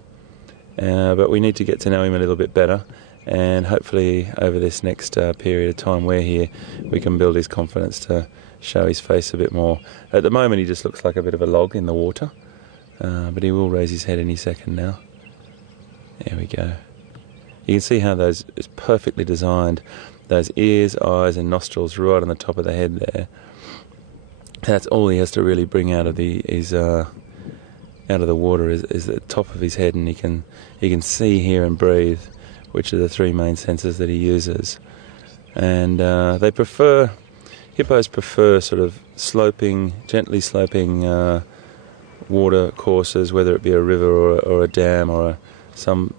But we need to get to know him a little bit better, and hopefully over this next period of time we're here, we can build his confidence to show his face a bit more. At the moment he just looks like a bit of a log in the water, but he will raise his head any second now. There we go. You can see how those is perfectly designed. Those ears, eyes and nostrils right on the top of the head there. That's all he has to really bring out of the water is the top of his head, and he can see, hear and breathe, which are the three main senses that he uses. And hippos prefer sort of gently sloping water courses, whether it be a river or a dam or some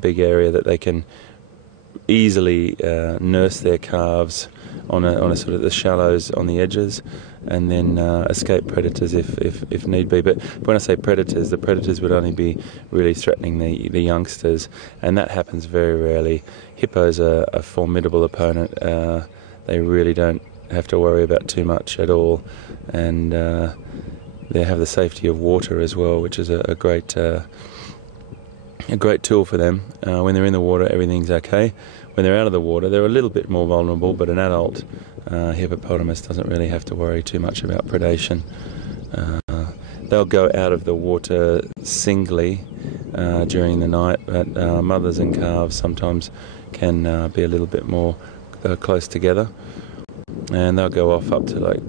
big area that they can easily nurse their calves on a sort of the shallows on the edges, and then escape predators if need be. But when I say predators, the predators would only be really threatening the youngsters, and that happens very rarely. Hippos are a formidable opponent. They really don't have to worry about too much at all, and they have the safety of water as well, which is a great tool for them. When they're in the water, everything's okay. When they're out of the water, they're a little bit more vulnerable, but an adult hippopotamus doesn't really have to worry too much about predation. They'll go out of the water singly during the night, but mothers and calves sometimes can be a little bit more close together, and they'll go off up to like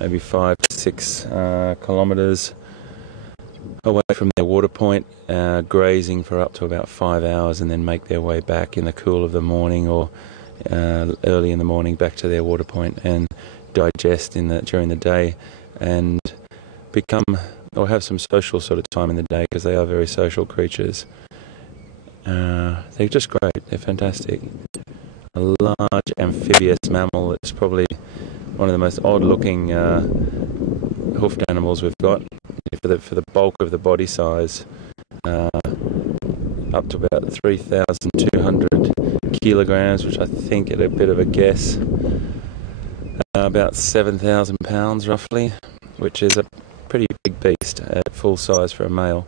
maybe 5 to 6 kilometres away from their water point, grazing for up to about 5 hours, and then make their way back in the cool of the morning or early in the morning back to their water point and digest during the day, and have some social sort of time in the day, because they are very social creatures. They're just great. They're fantastic. A large amphibious mammal. It's probably one of the most odd-looking hoofed animals we've got. For the bulk of the body size, up to about 3,200 kilograms, which I think, at a bit of a guess, about 7,000 pounds roughly, which is a pretty big beast at full size for a male.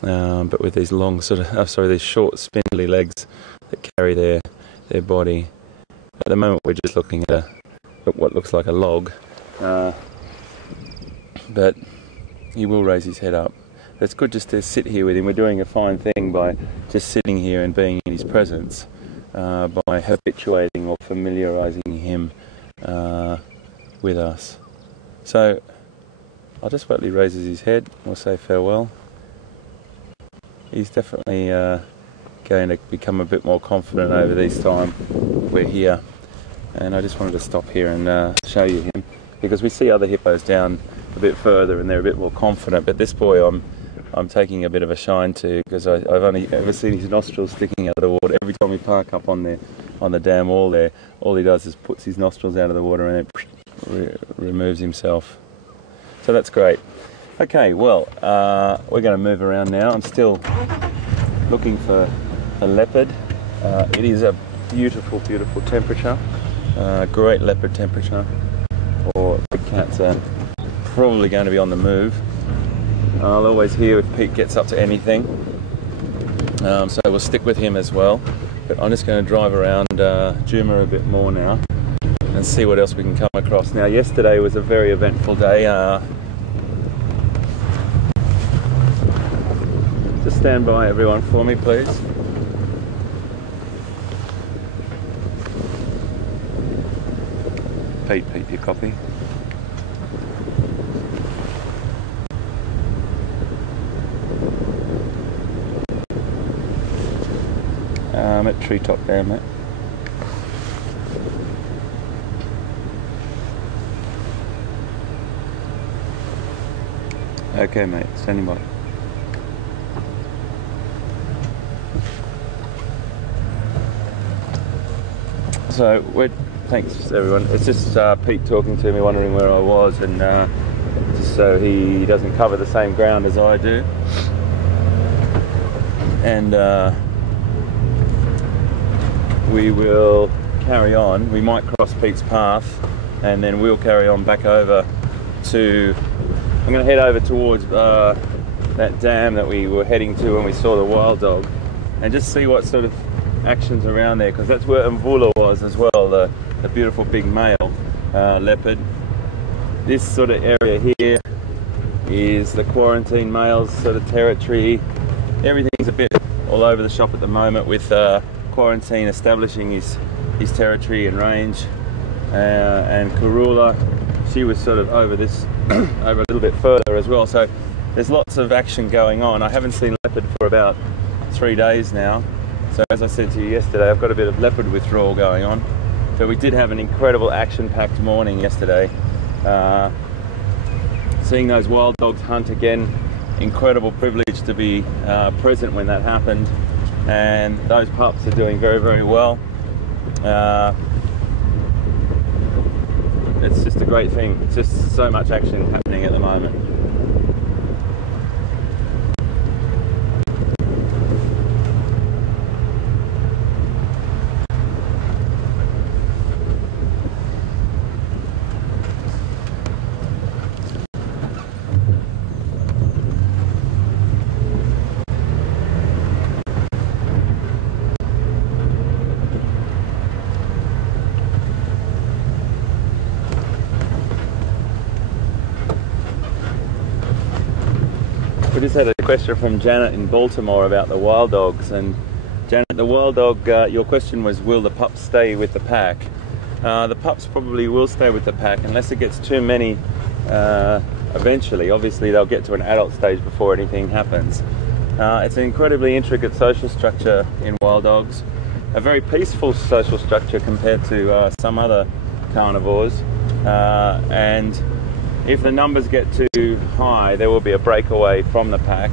But with these long these short spindly legs that carry their body. At the moment we're just looking at what looks like a log, but he will raise his head up. It's good just to sit here with him. We're doing a fine thing by just sitting here and being in his presence, by habituating or familiarising him with us. So I'll just wait till he raises his head. We'll say farewell. He's definitely going to become a bit more confident over this time we're here. And I just wanted to stop here and show you him, because we see other hippos down a bit further and they're a bit more confident, but this boy I'm taking a bit of a shine to, because I've only ever seen his nostrils sticking out of the water. Every time we park up on the dam wall there, all he does is puts his nostrils out of the water and then removes himself. So that's great. Okay, well, we're going to move around now. I'm still looking for a leopard. It is a beautiful, beautiful temperature. Great leopard temperature. Or big cats are probably going to be on the move. I'll always hear if Pete gets up to anything, so we'll stick with him as well. But I'm just going to drive around Djuma a bit more now and see what else we can come across. Now, yesterday was a very eventful day. Just stand by everyone for me, please. Pete, your copy. I'm at treetop there, mate. Okay, mate, standing by. So, thanks everyone. It's just Pete talking to me, wondering where I was, and just so he doesn't cover the same ground as I do. And we will carry on. We might cross Pete's path, and then we'll carry on back over to... I'm going to head over towards that dam that we were heading to when we saw the wild dog, and just see what sort of actions around there, because that's where Mvula was as well, the beautiful big male leopard. This sort of area here is the quarantine males sort of territory. Everything's a bit all over the shop at the moment, with Quarantine establishing his territory and range, and Karula, she was sort of over this over a little bit further as well. So there's lots of action going on. I haven't seen leopard for about 3 days now, so as I said to you yesterday, I've got a bit of leopard withdrawal going on. But we did have an incredible action-packed morning yesterday. Seeing those wild dogs hunt again, incredible privilege to be present when that happened. And those pups are doing very, very well. It's just a great thing. It's just so much action happening at the moment. We just had a question from Janet in Baltimore about the wild dogs. And Janet, the wild dog, your question was, will the pups stay with the pack? The pups probably will stay with the pack unless it gets too many eventually. Obviously they'll get to an adult stage before anything happens. It's an incredibly intricate social structure in wild dogs, a very peaceful social structure compared to some other carnivores, and if the numbers get too high, there will be a breakaway from the pack,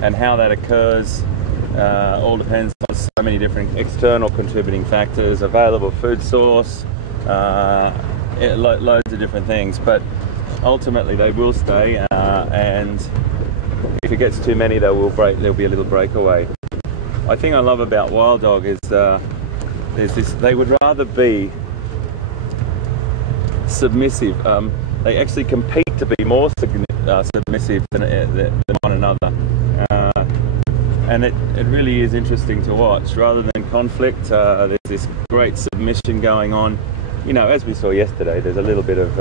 and how that occurs all depends on so many different external contributing factors, available food source, loads of different things. But ultimately they will stay, and if it gets too many, there'll be a little breakaway. I think I love about wild dog is there's this, they would rather be submissive. They actually compete to be more submissive than one another, and it really is interesting to watch. Rather than conflict, there's this great submission going on. You know, as we saw yesterday, there's a little bit of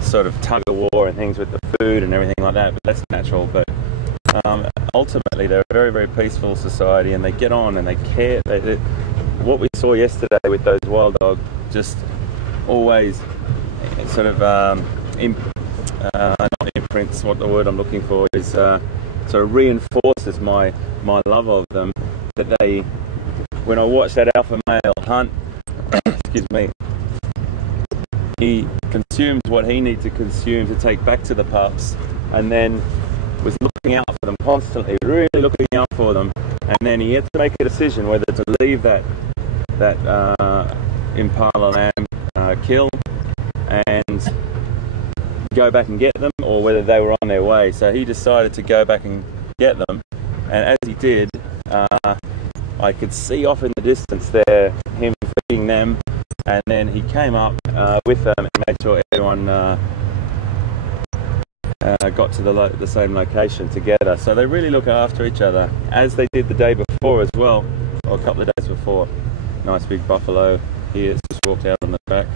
sort of tug of war and things with the food and everything like that, but that's natural. But ultimately they're a very, very peaceful society, and they get on and they care. What we saw yesterday with those wild dogs just always sort of not imprints, what the word I'm looking for is, sort of reinforces my love of them. That they, when I watch that alpha male hunt, excuse me, he consumes what he needs to consume to take back to the pups, and then was looking out for them constantly, really looking out for them, and then he had to make a decision whether to leave that impala lamb kill and go back and get them, or whether they were on their way. So he decided to go back and get them, and as he did, I could see off in the distance there him feeding them, and then he came up with them and made sure everyone got to the same location together. So they really look after each other, as they did the day before as well, or a couple of days before. Nice big buffalo here, it's just walked out on the track.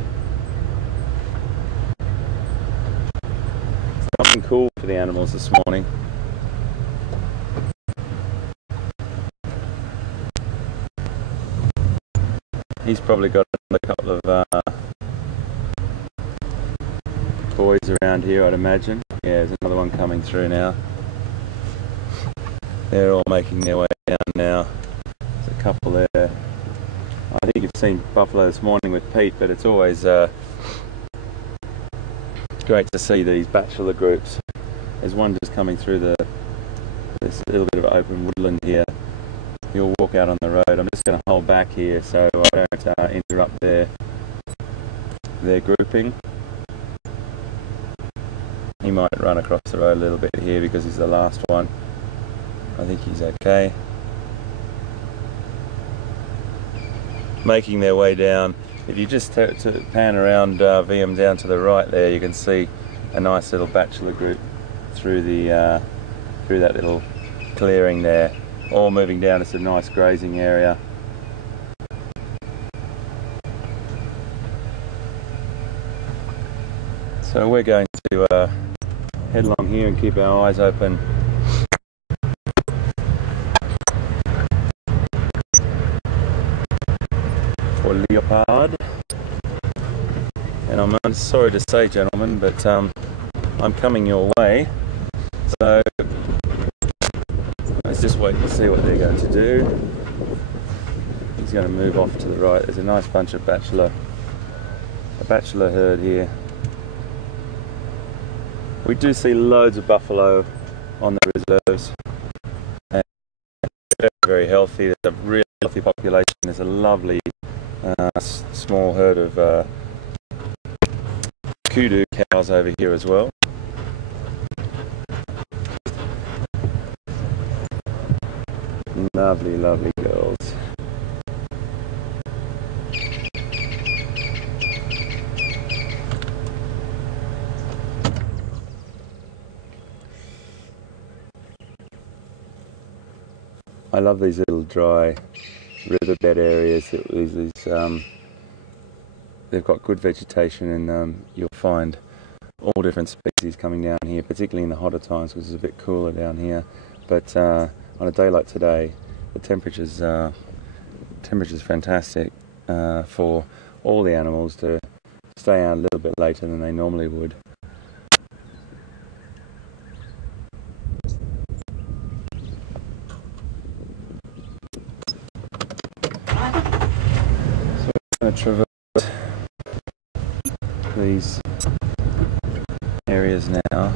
Something cool for the animals this morning. He's probably got a couple of boys around here, I'd imagine. Yeah, there's another one coming through now. They're all making their way down now. There's a couple there. I think you've seen buffalo this morning with Pete, but it's always great to see these bachelor groups. There's one just coming through this little bit of open woodland here. You'll walk out on the road. I'm just going to hold back here so I don't interrupt their grouping. He might run across the road a little bit here because he's the last one. I think he's okay. Making their way down. If you just pan around VM down to the right there, you can see a nice little bachelor group through that little clearing there, all moving down to some nice grazing area. So we're going to head along here and keep our eyes open. For leopard. And I'm sorry to say, gentlemen, but I'm coming your way. So let's just wait and see what they're going to do. He's going to move off to the right. There's a nice bunch of bachelor herd here. We do see loads of buffalo on the reserves. And they're very healthy. There's a really healthy population. There's a lovely small herd of kudu cows over here as well. Lovely, lovely girls. I love these little dry riverbed areas. They've got good vegetation, and you'll find all different species coming down here, particularly in the hotter times because it's a bit cooler down here. But on a day like today, the temperature's fantastic for all the animals to stay out a little bit later than they normally would. So we're going to traverse these areas now.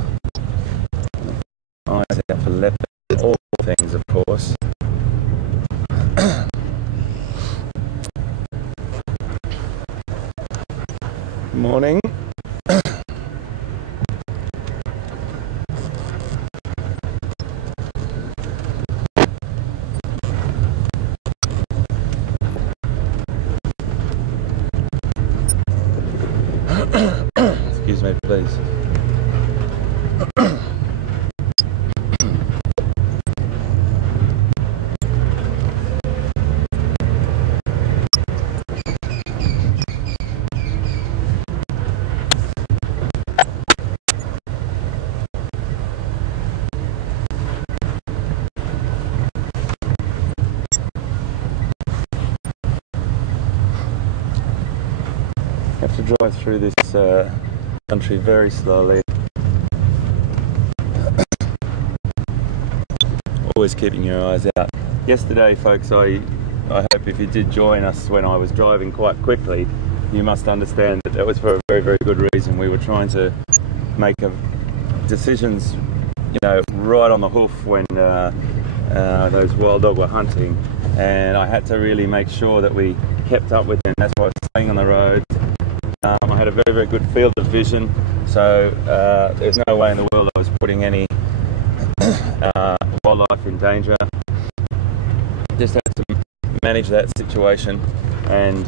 Eyes out for leopard, all things of course. Morning. Excuse me, please. Have to drive through this country very slowly. Always keeping your eyes out. Yesterday, folks, I hope if you did join us when I was driving quite quickly, you must understand that that was for a very, very good reason. We were trying to make decisions, you know, right on the hoof when those wild dog were hunting, and I had to really make sure that we kept up with them. That's why I was staying on the road. I had a very, very good field of vision, so there's no way in the world I was putting any wildlife in danger. Just had to manage that situation and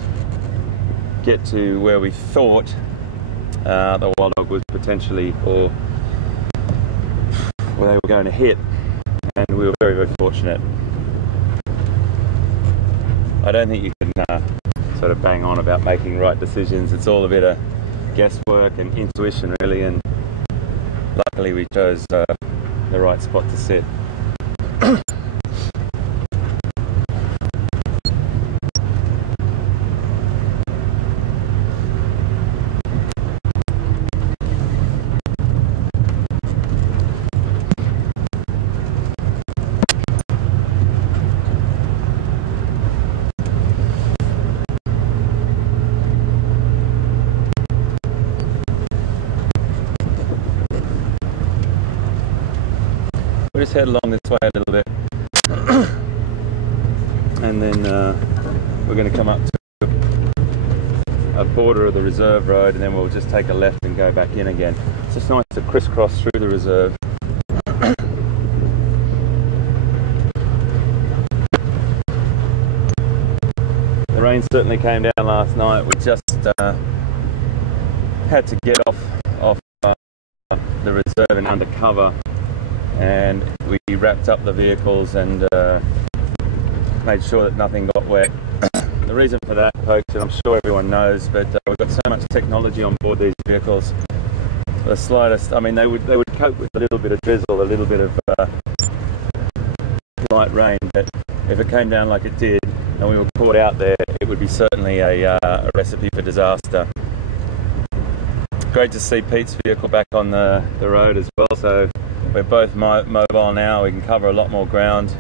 get to where we thought the wild dog was potentially, or where they were going to hit, and we were very, very fortunate. I don't think you can sort of bang on about making right decisions. It's all a bit of guesswork and intuition, really, and luckily we chose the right spot to sit. We'll just head along this way a little bit, and then we're going to come up to a border of the reserve road, and then we'll just take a left and go back in again. It's just nice to crisscross through the reserve. The rain certainly came down last night. We just had to get off the reserve and under cover, and we wrapped up the vehicles and made sure that nothing got wet. The reason for that, folks, and I'm sure everyone knows, but we've got so much technology on board these vehicles. The slightest, I mean, they would cope with a little bit of drizzle, a little bit of light rain, but if it came down like it did and we were caught out there, it would be certainly a recipe for disaster. Great to see Pete's vehicle back on the road as well, so we're both mobile now. We can cover a lot more ground.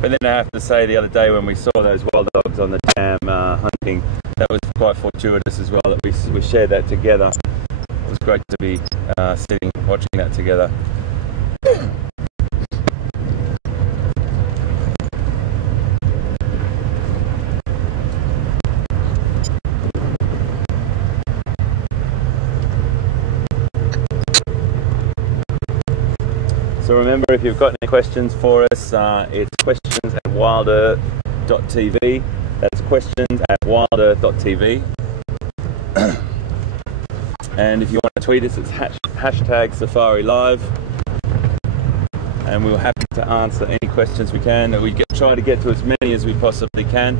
But then I have to say, the other day when we saw those wild dogs on the dam hunting, that was quite fortuitous as well, that we shared that together. It was great to be sitting watching that together. So remember, if you've got any questions for us, it's questions@wildearth.tv. That's questions@wildearth.tv. And if you want to tweet us, it's hashtag Safari Live. And we're happy to answer any questions we can. We try to get to as many as we possibly can.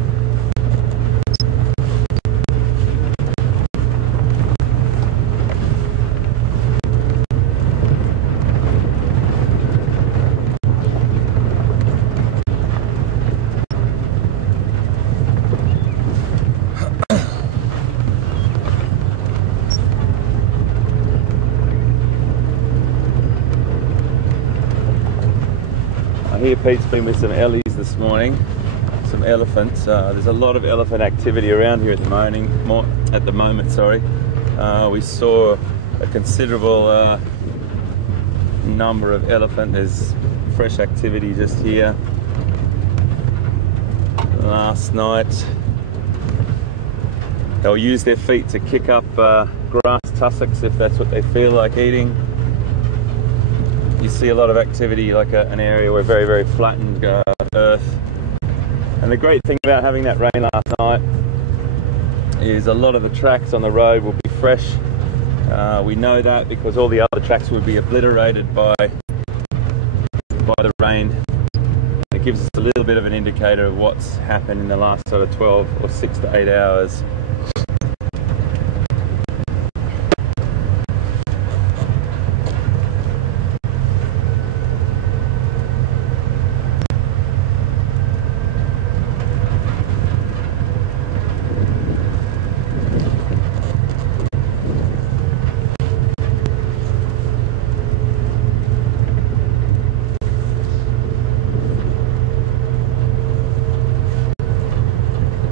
I hear Pete's been with some ellies this morning, some elephants. There's a lot of elephant activity around here at the moment. We saw a considerable number of elephant. There's fresh activity just here. Last night, they'll use their feet to kick up grass tussocks if that's what they feel like eating. You see a lot of activity, like an area where very, very flattened earth. And the great thing about having that rain last night is a lot of the tracks on the road will be fresh. We know that because all the other tracks would be obliterated by the rain. It gives us a little bit of an indicator of what's happened in the last sort of 12 or 6 to 8 hours.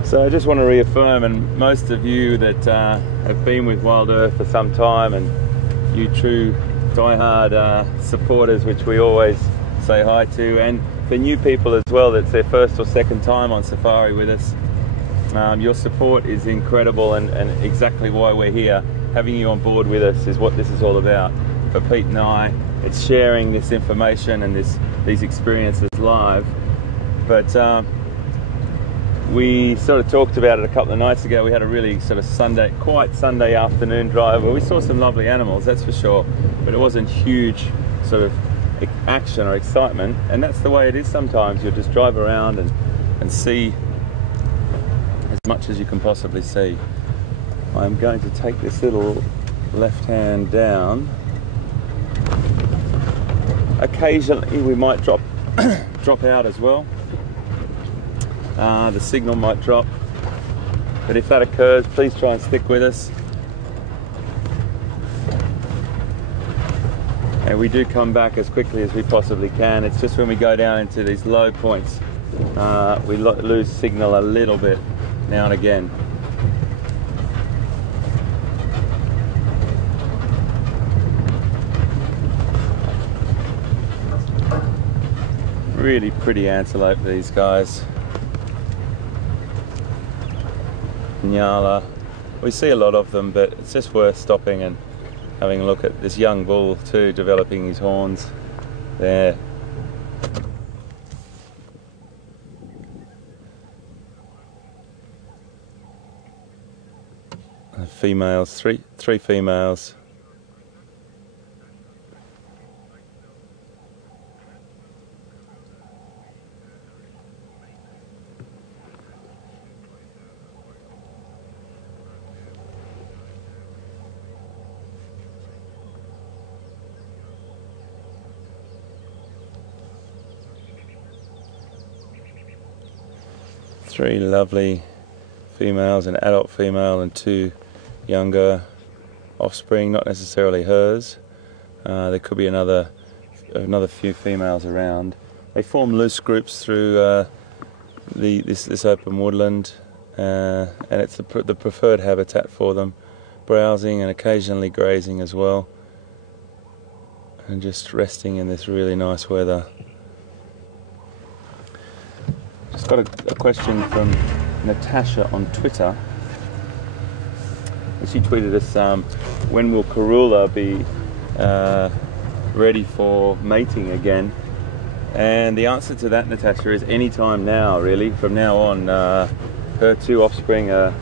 So I just want to reaffirm, and most of you that have been with Wild Earth for some time, and you true diehard supporters, which we always say hi to, and for new people as well, that's their first or second time on safari with us, your support is incredible, and exactly why we're here. Having you on board with us is what this is all about. For Pete and I, it's sharing this information and these experiences live. But we sort of talked about it a couple of nights ago. We had a really sort of quiet Sunday afternoon drive where we saw some lovely animals, that's for sure, but it wasn't huge sort of action or excitement, and that's the way it is sometimes. You'll just drive around and see as much as you can possibly see. I'm going to take this little left hand down. Occasionally we might drop out as well. The signal might drop, but if that occurs, please try and stick with us. And we do come back as quickly as we possibly can. It's just when we go down into these low points, we lose signal a little bit now and again. Really pretty antelope, these guys. Nyala. We see a lot of them, but it's just worth stopping and having a look at this young bull too, developing his horns there. Females, three females. Three lovely females, an adult female and two younger offspring, not necessarily hers. There could be another few females around. They form loose groups through this open woodland, and it's the preferred habitat for them, browsing and occasionally grazing as well, and just resting in this really nice weather. Just got a question from Natasha on Twitter. She tweeted us, when will Karula be ready for mating again? And the answer to that, Natasha, is any time now, really. From now on, her two offspring are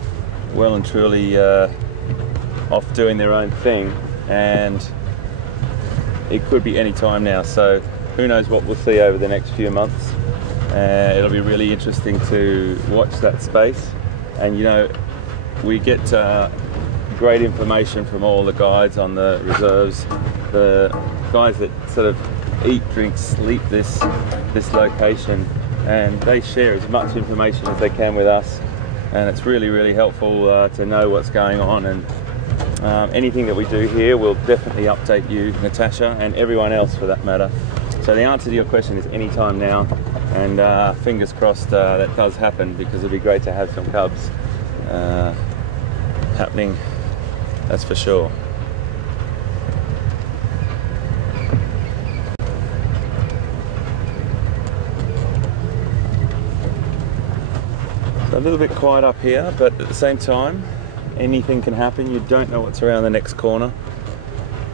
well and truly off doing their own thing, and it could be any time now. So who knows what we'll see over the next few months. It'll be really interesting to watch that space, and you know, we get great information from all the guides on the reserves, the guys that sort of eat, drink, sleep this location, and they share as much information as they can with us, and it's really helpful to know what's going on. And anything that we do here will definitely update you, Natasha, and everyone else for that matter. So the answer to your question is any time now, and fingers crossed that does happen, because it'd be great to have some cubs happening, that's for sure. So a little bit quiet up here, but at the same time, anything can happen. You don't know what's around the next corner.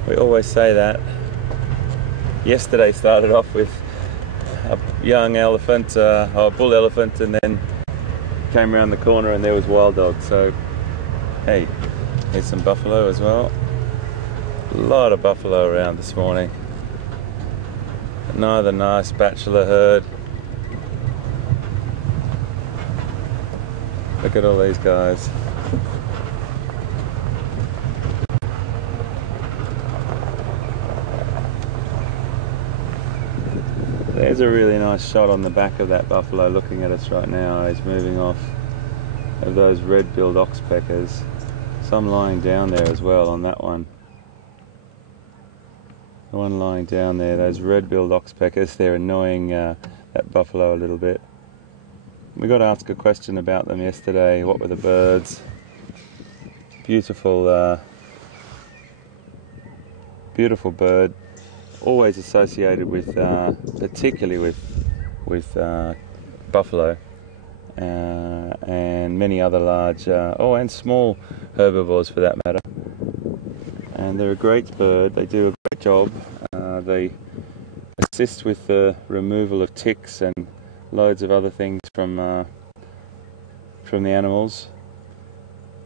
We always say that. Yesterday started off with a young elephant, or a bull elephant, and then came around the corner and there was wild dogs. So hey, here's some buffalo as well. A lot of buffalo around this morning. Another nice bachelor herd. Look at all these guys. There's a really nice shot on the back of that buffalo looking at us right now. He's moving off, of those red-billed oxpeckers. Some lying down there as well on that one. The one lying down there, those red-billed oxpeckers, they're annoying that buffalo a little bit. We got to ask a question about them yesterday. What were the birds? Beautiful, beautiful bird. Always associated with, particularly with buffalo, and many other large, and small herbivores for that matter. And they're a great bird. They do a great job. They assist with the removal of ticks and loads of other things from the animals.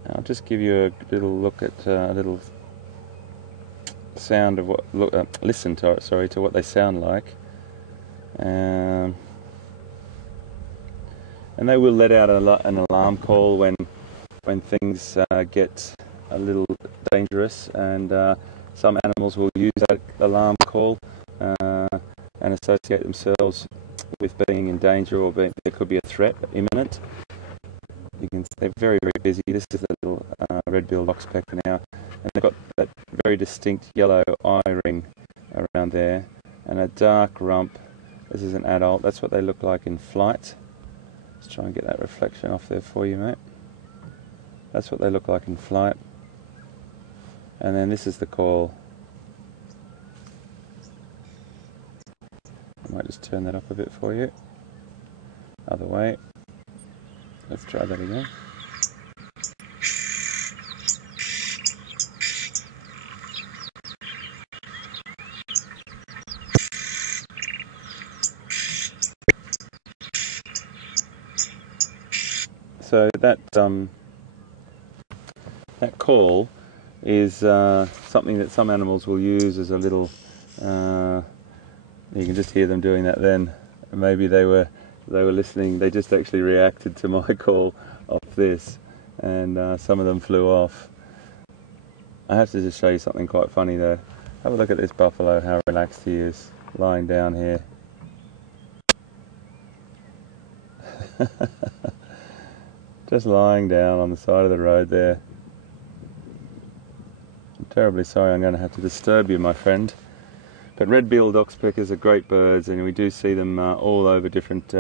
I'll just give you a little look at a little sound of what listen to what they sound like, and they will let out an alarm call when things get a little dangerous, and some animals will use that alarm call and associate themselves with being in danger, or there could be a threat imminent. They're very, very busy. This is the little red-billed oxpecker now, and they've got that very distinct yellow eye ring around there, and a dark rump. This is an adult. That's what they look like in flight. Let's try and get that reflection off there for you, mate. That's what they look like in flight. And then this is the call. I might just turn that up a bit for you. Other way. Let's try that again. So that call is something that some animals will use as a little. You can just hear them doing that. Then maybe they were listening. They just actually reacted to my call off this, and some of them flew off. I have to just show you something quite funny though. Have a look at this buffalo. How relaxed he is, lying down here. Just lying down on the side of the road there. I'm terribly sorry I'm going to have to disturb you, my friend. But red-billed oxpeckers are great birds, and we do see them all over different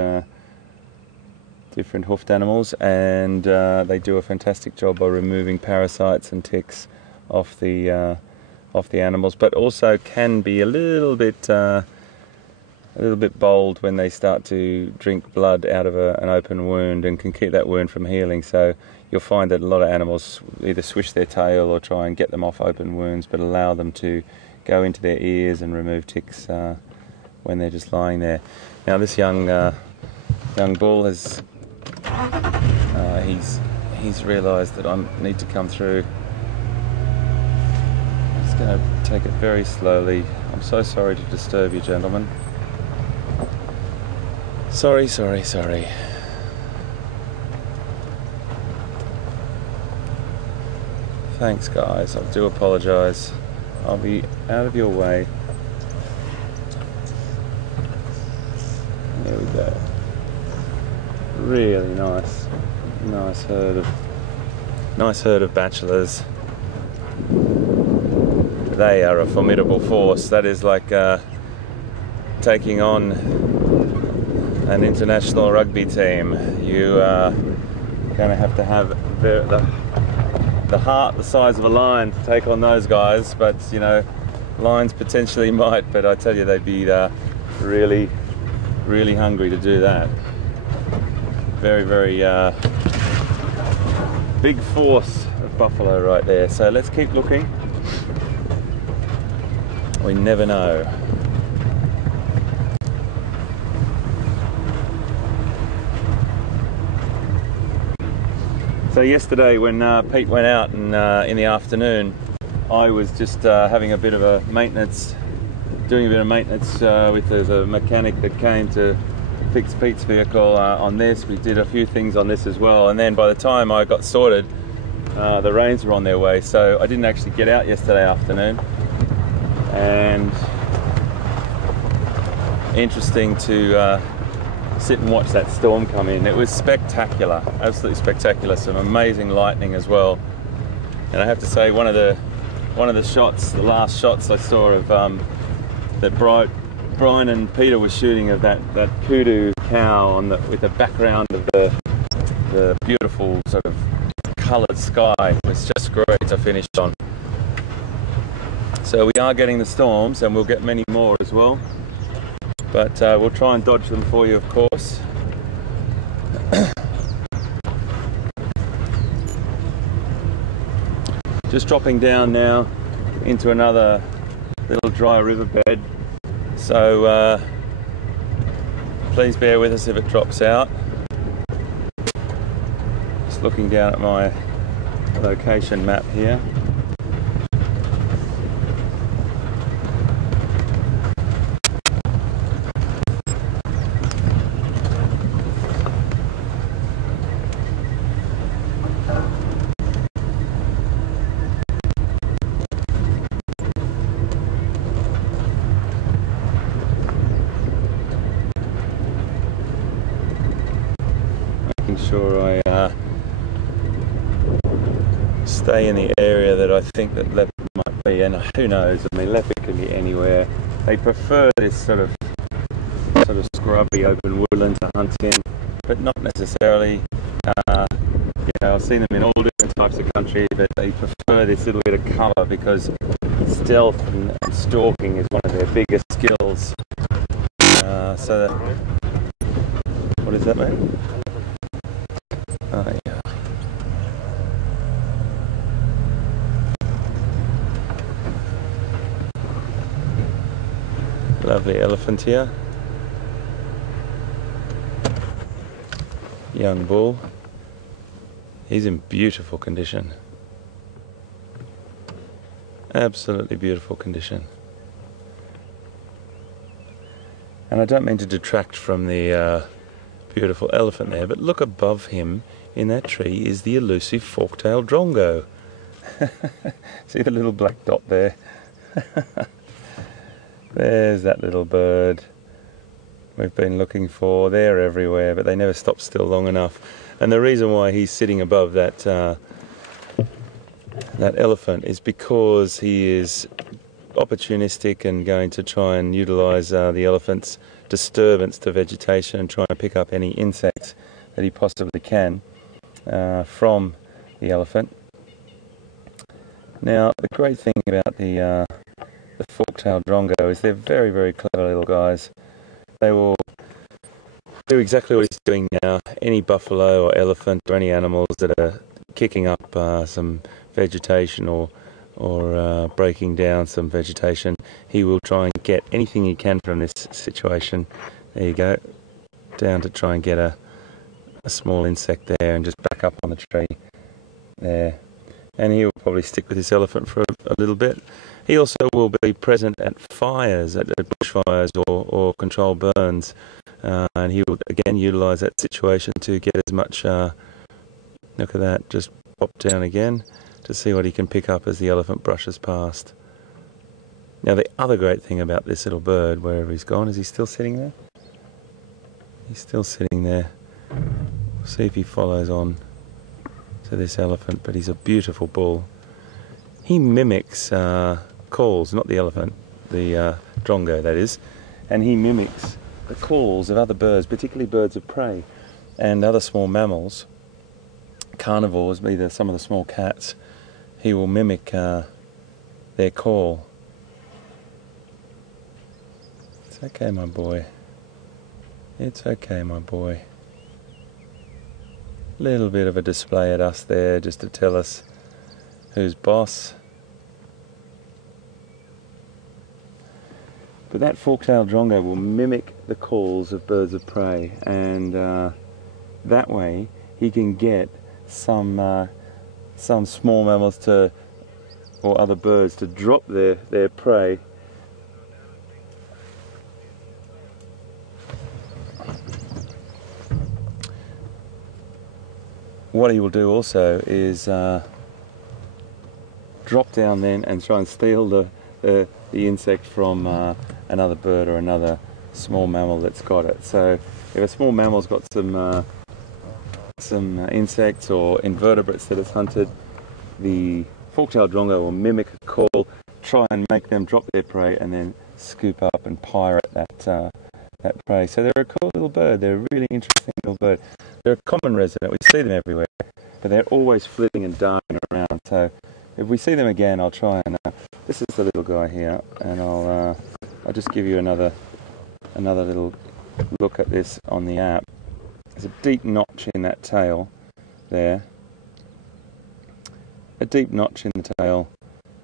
hoofed animals, and they do a fantastic job by removing parasites and ticks off the animals, but also can be a little bit bold when they start to drink blood out of an open wound, and can keep that wound from healing. So you'll find that a lot of animals either swish their tail or try and get them off open wounds, but allow them to go into their ears and remove ticks when they're just lying there. Now this young bull has he's realised that I need to come through. I'm just going to take it very slowly. I'm so sorry to disturb you, gentlemen. Sorry. Thanks, guys. I do apologise. I'll be out of your way. There we go. Really nice herd of bachelors. They are a formidable force. That is like taking on an international rugby team. You are going to have the heart the size of a lion to take on those guys, but you know, lions potentially might, but I tell you, they'd be really hungry to do that. Very big force of buffalo right there. So let's keep looking. We never know. So yesterday when Pete went out and in the afternoon, I was just having a bit of a maintenance, doing a bit of maintenance with a mechanic that came to fix Pete's vehicle on this. We did a few things on this as well, and then by the time I got sorted, the rains were on their way, so I didn't actually get out yesterday afternoon. And interesting to sit and watch that storm come in. It was spectacular, absolutely spectacular. Some amazing lightning as well. And I have to say, one of the shots, the last shots I saw of that Brian and Peter were shooting of that kudu cow with the background of the beautiful sort of coloured sky was just great to finish on. So we are getting the storms, and we'll get many more as well. But we'll try and dodge them for you, of course. Just dropping down now into another little dry riverbed. So please bear with us if it drops out. Just looking down at my location map here. sure I stay in the area that I think that leopard might be, and who knows, I mean leopard can be anywhere. They prefer this sort of scrubby open woodland to hunt in, but not necessarily. I've seen them in all different types of country, but they prefer this little bit of colour because stealth and stalking is one of their biggest skills. What is that, mate? Oh, yeah. Lovely elephant here. Young bull. He's in beautiful condition. Absolutely beautiful condition. And I don't mean to detract from the beautiful elephant there, but look above him in that tree is the elusive fork-tailed drongo. See the little black dot there? There's that little bird we've been looking for. They're everywhere, but they never stop still long enough. And the reason why he's sitting above that that elephant is because he is opportunistic and going to try and utilise the elephant's disturbance to vegetation and try and pick up any insects that he possibly can from the elephant. Now, the great thing about the fork-tailed drongo is they're very, very clever little guys. They will do exactly what he's doing now. Any buffalo or elephant or any animals that are kicking up some vegetation or breaking down some vegetation, he will try and get anything he can from this situation. There you go, down to try and get a small insect there and just back up on the tree there. And he will probably stick with this elephant for a little bit. He also will be present at fires, at bushfires or controlled burns, and he will again utilise that situation to get as much, look at that, just pop down again to see what he can pick up as the elephant brushes past. Now the other great thing about this little bird, wherever he's gone, is he still sitting there? He's still sitting there. We'll see if he follows on to this elephant, but he's a beautiful bull. He mimics calls, not the elephant, the drongo that is, and he mimics the calls of other birds, particularly birds of prey and other small mammals, carnivores, either some of the small cats. He will mimic their call. It's okay, my boy. It's okay, my boy. Little bit of a display at us there just to tell us who's boss. But that fork-tailed drongo will mimic the calls of birds of prey, and that way he can get some small mammals or other birds to drop their prey. What he will do also is drop down then and try and steal the insect from another bird or another small mammal that's got it. So if a small mammal's got some insects or invertebrates that it's hunted, the fork-tailed drongo will mimic a call, try and make them drop their prey, and then scoop up and pirate that prey. So they're a cool little bird. They're a really interesting little bird. They're a common resident. We see them everywhere, but they're always flitting and darting around. So if we see them again, I'll try and. This is the little guy here, and I'll just give you another little look at this on the app. There's a deep notch in that tail there. A deep notch in the tail,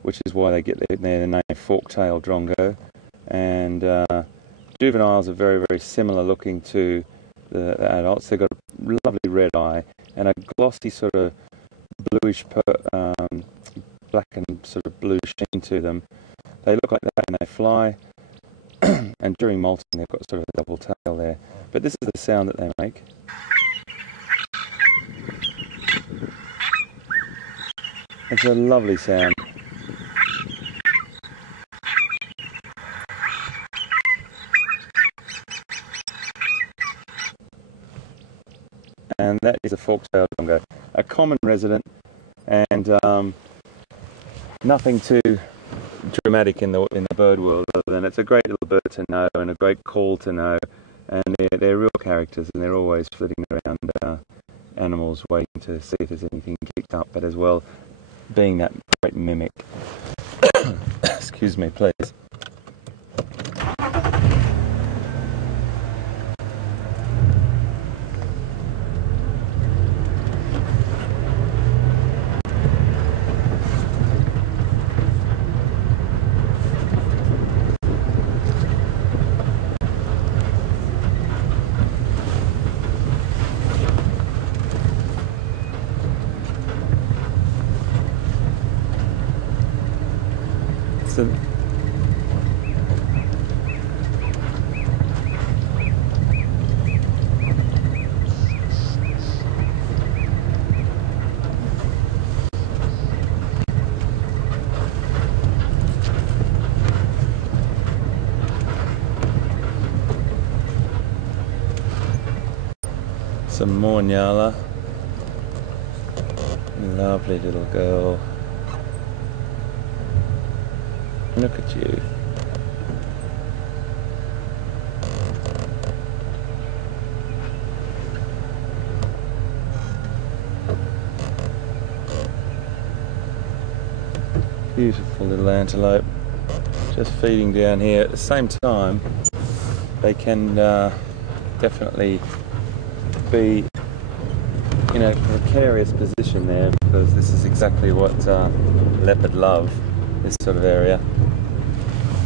which is why they get the name fork-tailed drongo. And juveniles are very, very similar looking to the adults. They've got a lovely red eye and a glossy sort of bluish, black and sort of blue sheen to them. They look like that and they fly. And during molting, they've got sort of a double tail there. But this is the sound that they make. It's a lovely sound. And that is a fork-tailed drongo, a common resident, and nothing too dramatic in the bird world, other than it's a great little bird to know and a great call to know, and they're real characters, and they're always flitting around animals waiting to see if there's anything kicked up, but as well being that great mimic. Excuse me, please. Some more nyala. Lovely little girl. Look at you. Beautiful little antelope. Just feeding down here. At the same time, they can definitely be in a precarious position there, because this is exactly what leopard love, this sort of area.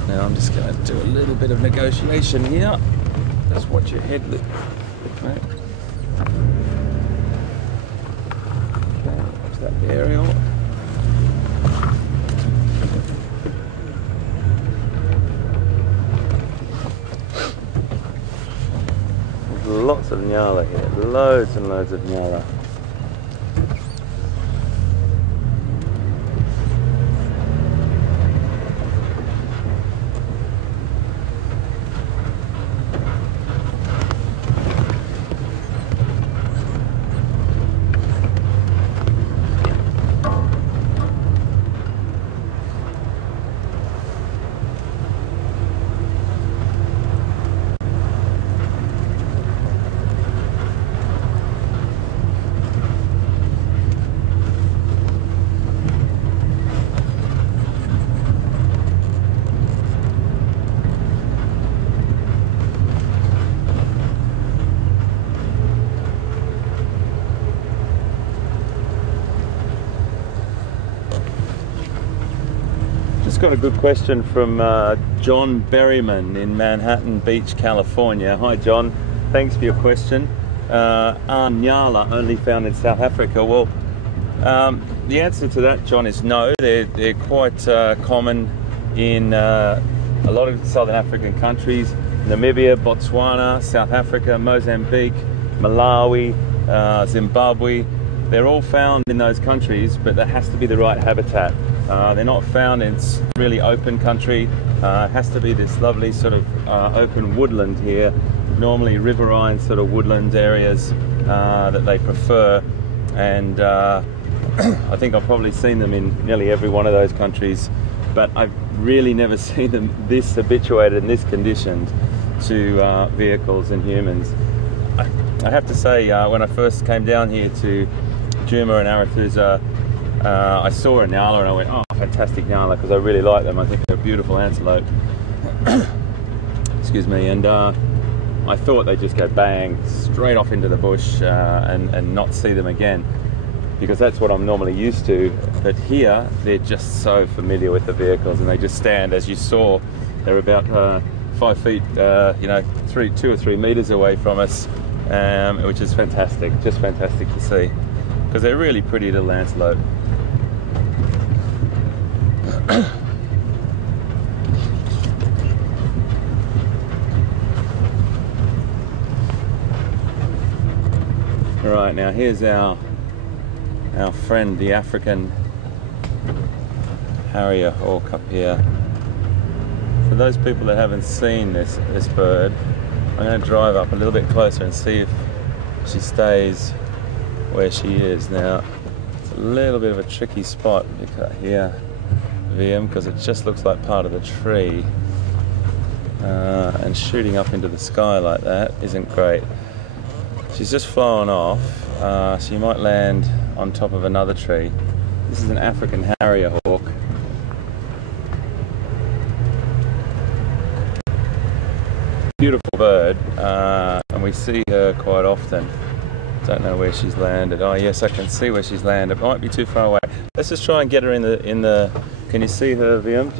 Now I'm just going to do a little bit of negotiation here. Just watch your head look. Okay, watch that aerial. Lots of nyala here, loads and loads of nyala. Got a good question from John Berryman in Manhattan Beach, California. Hi John, thanks for your question. Are nyala only found in South Africa? Well, the answer to that, John, is no. They're quite common in a lot of southern African countries: Namibia, Botswana, South Africa, Mozambique, Malawi, Zimbabwe. They're all found in those countries, but there has to be the right habitat. They're not found in really open country. It has to be this lovely sort of open woodland here, normally riverine sort of woodland areas that they prefer. And I think I've probably seen them in nearly every one of those countries, but I've really never seen them this habituated and this conditioned to vehicles and humans. I have to say, when I first came down here to Djuma and Arathusa, I saw a nyala and I went, oh, fantastic nyala, because I really like them. I think they're a beautiful antelope. Excuse me. And I thought they'd just go bang straight off into the bush and not see them again, because that's what I'm normally used to. But here, they're just so familiar with the vehicles, and they just stand, as you saw, they're about 5 feet, 2 or 3 meters away from us, which is fantastic, just fantastic to see, because they're really pretty little antelope. Right, now here's our friend, the African harrier hawk up here. For those people that haven't seen this bird, I'm going to drive up a little bit closer and see if she stays where she is now. It's a little bit of a tricky spot here, VM, because it just looks like part of the tree, and shooting up into the sky like that isn't great. She's just flown off. She might land on top of another tree. This is an African harrier hawk. Beautiful bird, and we see her quite often. Don't know where she's landed. Oh yes, I can see where she's landed. Might be too far away. Let's just try and get her in the. Can you see her, VM?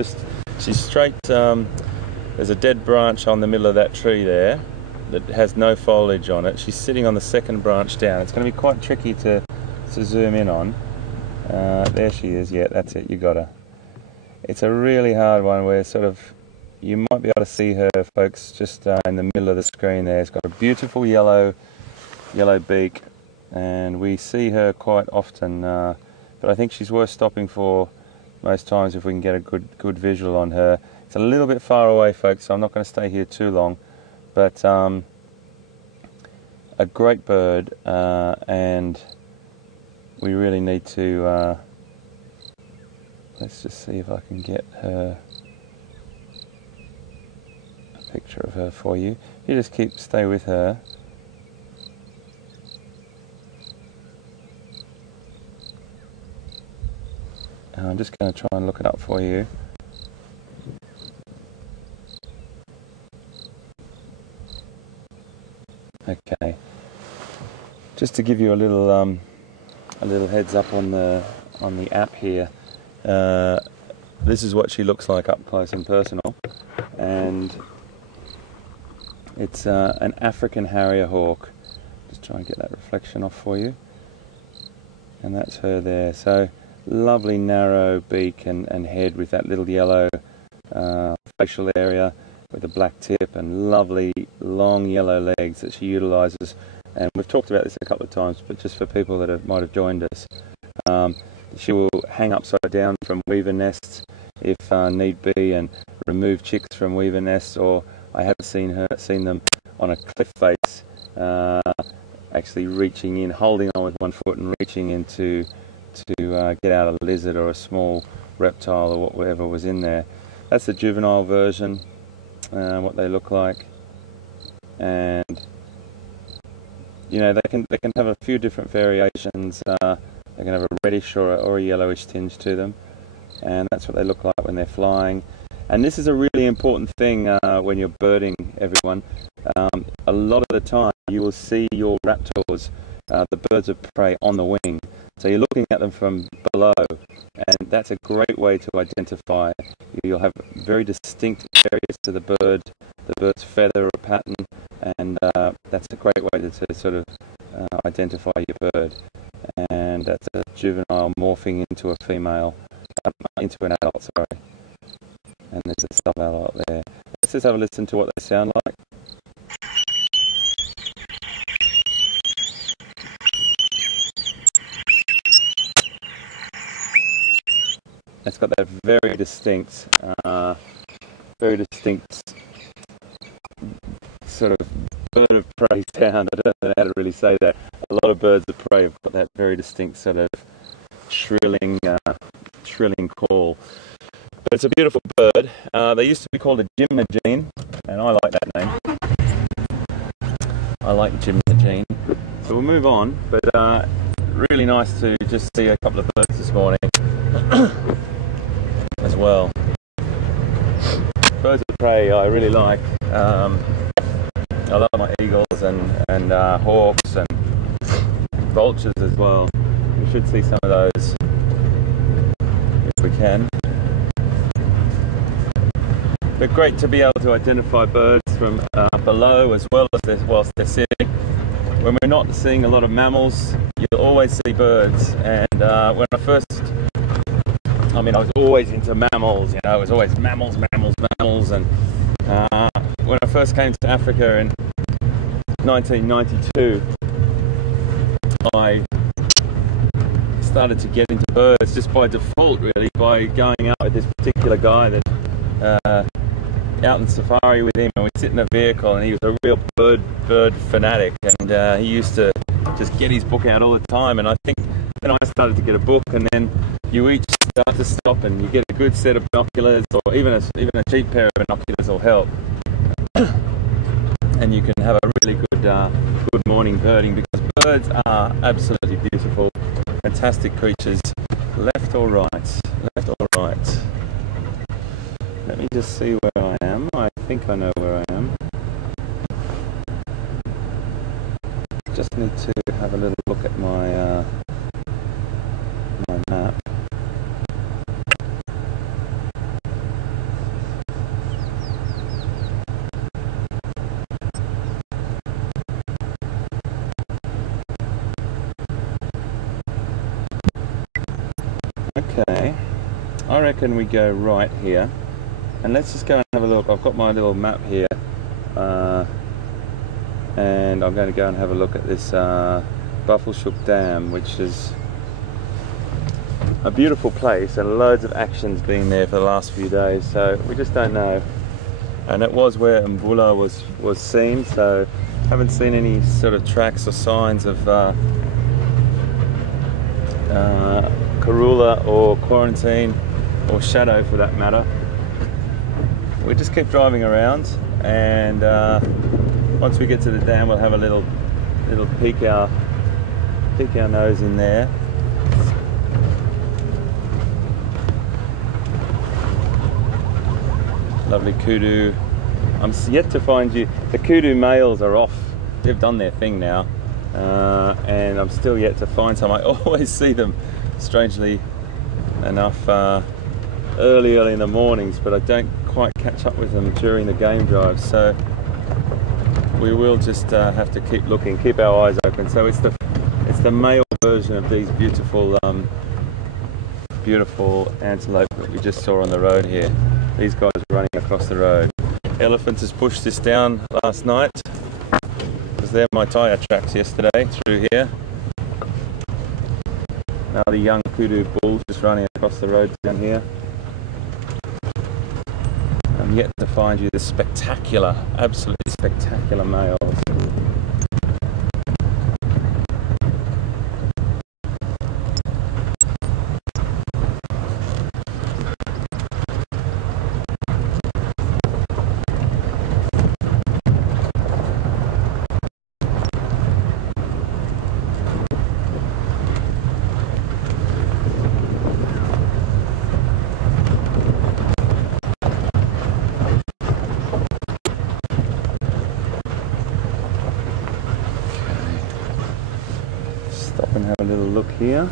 She's straight. There's a dead branch on the middle of that tree there that has no foliage on it. She's sitting on the second branch down. It's going to be quite tricky to zoom in on. There she is. Yeah, that's it. You got her. It's a really hard one where sort of you might be able to see her, folks, just in the middle of the screen there. It's got a beautiful yellow beak, and we see her quite often. But I think she's worth stopping for most times if we can get a good visual on her. It's a little bit far away, folks, so I'm not going to stay here too long. But a great bird, and we really need to. Let's just see if I can get her a picture of her for you. You just stay with her. And I'm just going to try and look it up for you. Okay, just to give you a little heads up on the app here. This is what she looks like up close and personal, and it's an African harrier hawk. Just try and get that reflection off for you, and that's her there. So lovely narrow beak and head with that little yellow facial area with a black tip, and lovely long yellow legs that she utilises. And we've talked about this a couple of times, but just for people that might have joined us, she will hang upside down from weaver nests if need be, and remove chicks from weaver nests. Or I have seen them on a cliff face, actually reaching in, holding on with one foot and reaching in to get out a lizard or a small reptile or whatever was in there. That's the juvenile version. What they look like, and you know, they can have a few different variations. They can have a reddish or a yellowish tinge to them, and that's what they look like when they're flying. And this is a really important thing when you're birding, everyone. A lot of the time you will see your raptors, the birds of prey, on the wing. So you're looking at them from below, and that's a great way to identify. You'll have very distinct areas to the bird's feather or pattern, and that's a great way to sort of identify your bird. And that's a juvenile morphing into a female, into an adult, sorry. And there's a sub-adult there. Let's just have a listen to what they sound like. It's got that very distinct sort of bird of prey sound. I don't know how to really say that. A lot of birds of prey have got that very distinct sort of shrilling call. But it's a beautiful bird. They used to be called a Djuma, and I like that name. I like Djuma. So we'll move on, but really nice to just see a couple of birds this morning as well. Birds of prey I really like. I love my eagles and hawks and vultures as well. We should see some of those if we can. But great to be able to identify birds from below as well as whilst they're sitting. When we're not seeing a lot of mammals, you'll always see birds. And when I was always into mammals, you know, it was always mammals. And when I first came to Africa in 1992, I started to get into birds just by default, really, by going out with this particular guy that out in safari with him, and we'd sit in the vehicle, and he was a real bird fanatic, and he used to just get his book out all the time. And I think then I started to get a book, and then you each start to stop, and you get a good set of binoculars, or even a cheap pair of binoculars will help, and you can have a really good morning birding, because birds are absolutely beautiful, fantastic creatures. Left or right? Left or right? Let me just see where I am. I think I know where I am. Just need to have a little look at my my map. Okay, I reckon we go right here, and let's just go and have a look. I've got my little map here, and I'm going to go and have a look at this Buffelshoek Dam, which is a beautiful place, and loads of action's been there for the last few days, so we just don't know. And it was where Mbula was seen, so haven't seen any sort of tracks or signs of Karula or Quarantine or Shadow for that matter. We just keep driving around, and once we get to the dam, we'll have a little peek our nose in there. Lovely kudu. I'm yet to find you. The kudu males are off. They've done their thing now, and I'm still yet to find some. I always see them, strangely enough, early in the mornings, but I don't quite catch up with them during the game drive. So we will just have to keep looking, keep our eyes open. So it's the male version of these beautiful antelope that we just saw on the road here. These guys are running across the road. Elephants has pushed this down last night, because they're my tyre tracks yesterday through here. Now the young kudu bulls just running across the road down here. I'm yet to find you the spectacular, absolutely spectacular males. Stop and have a little look here.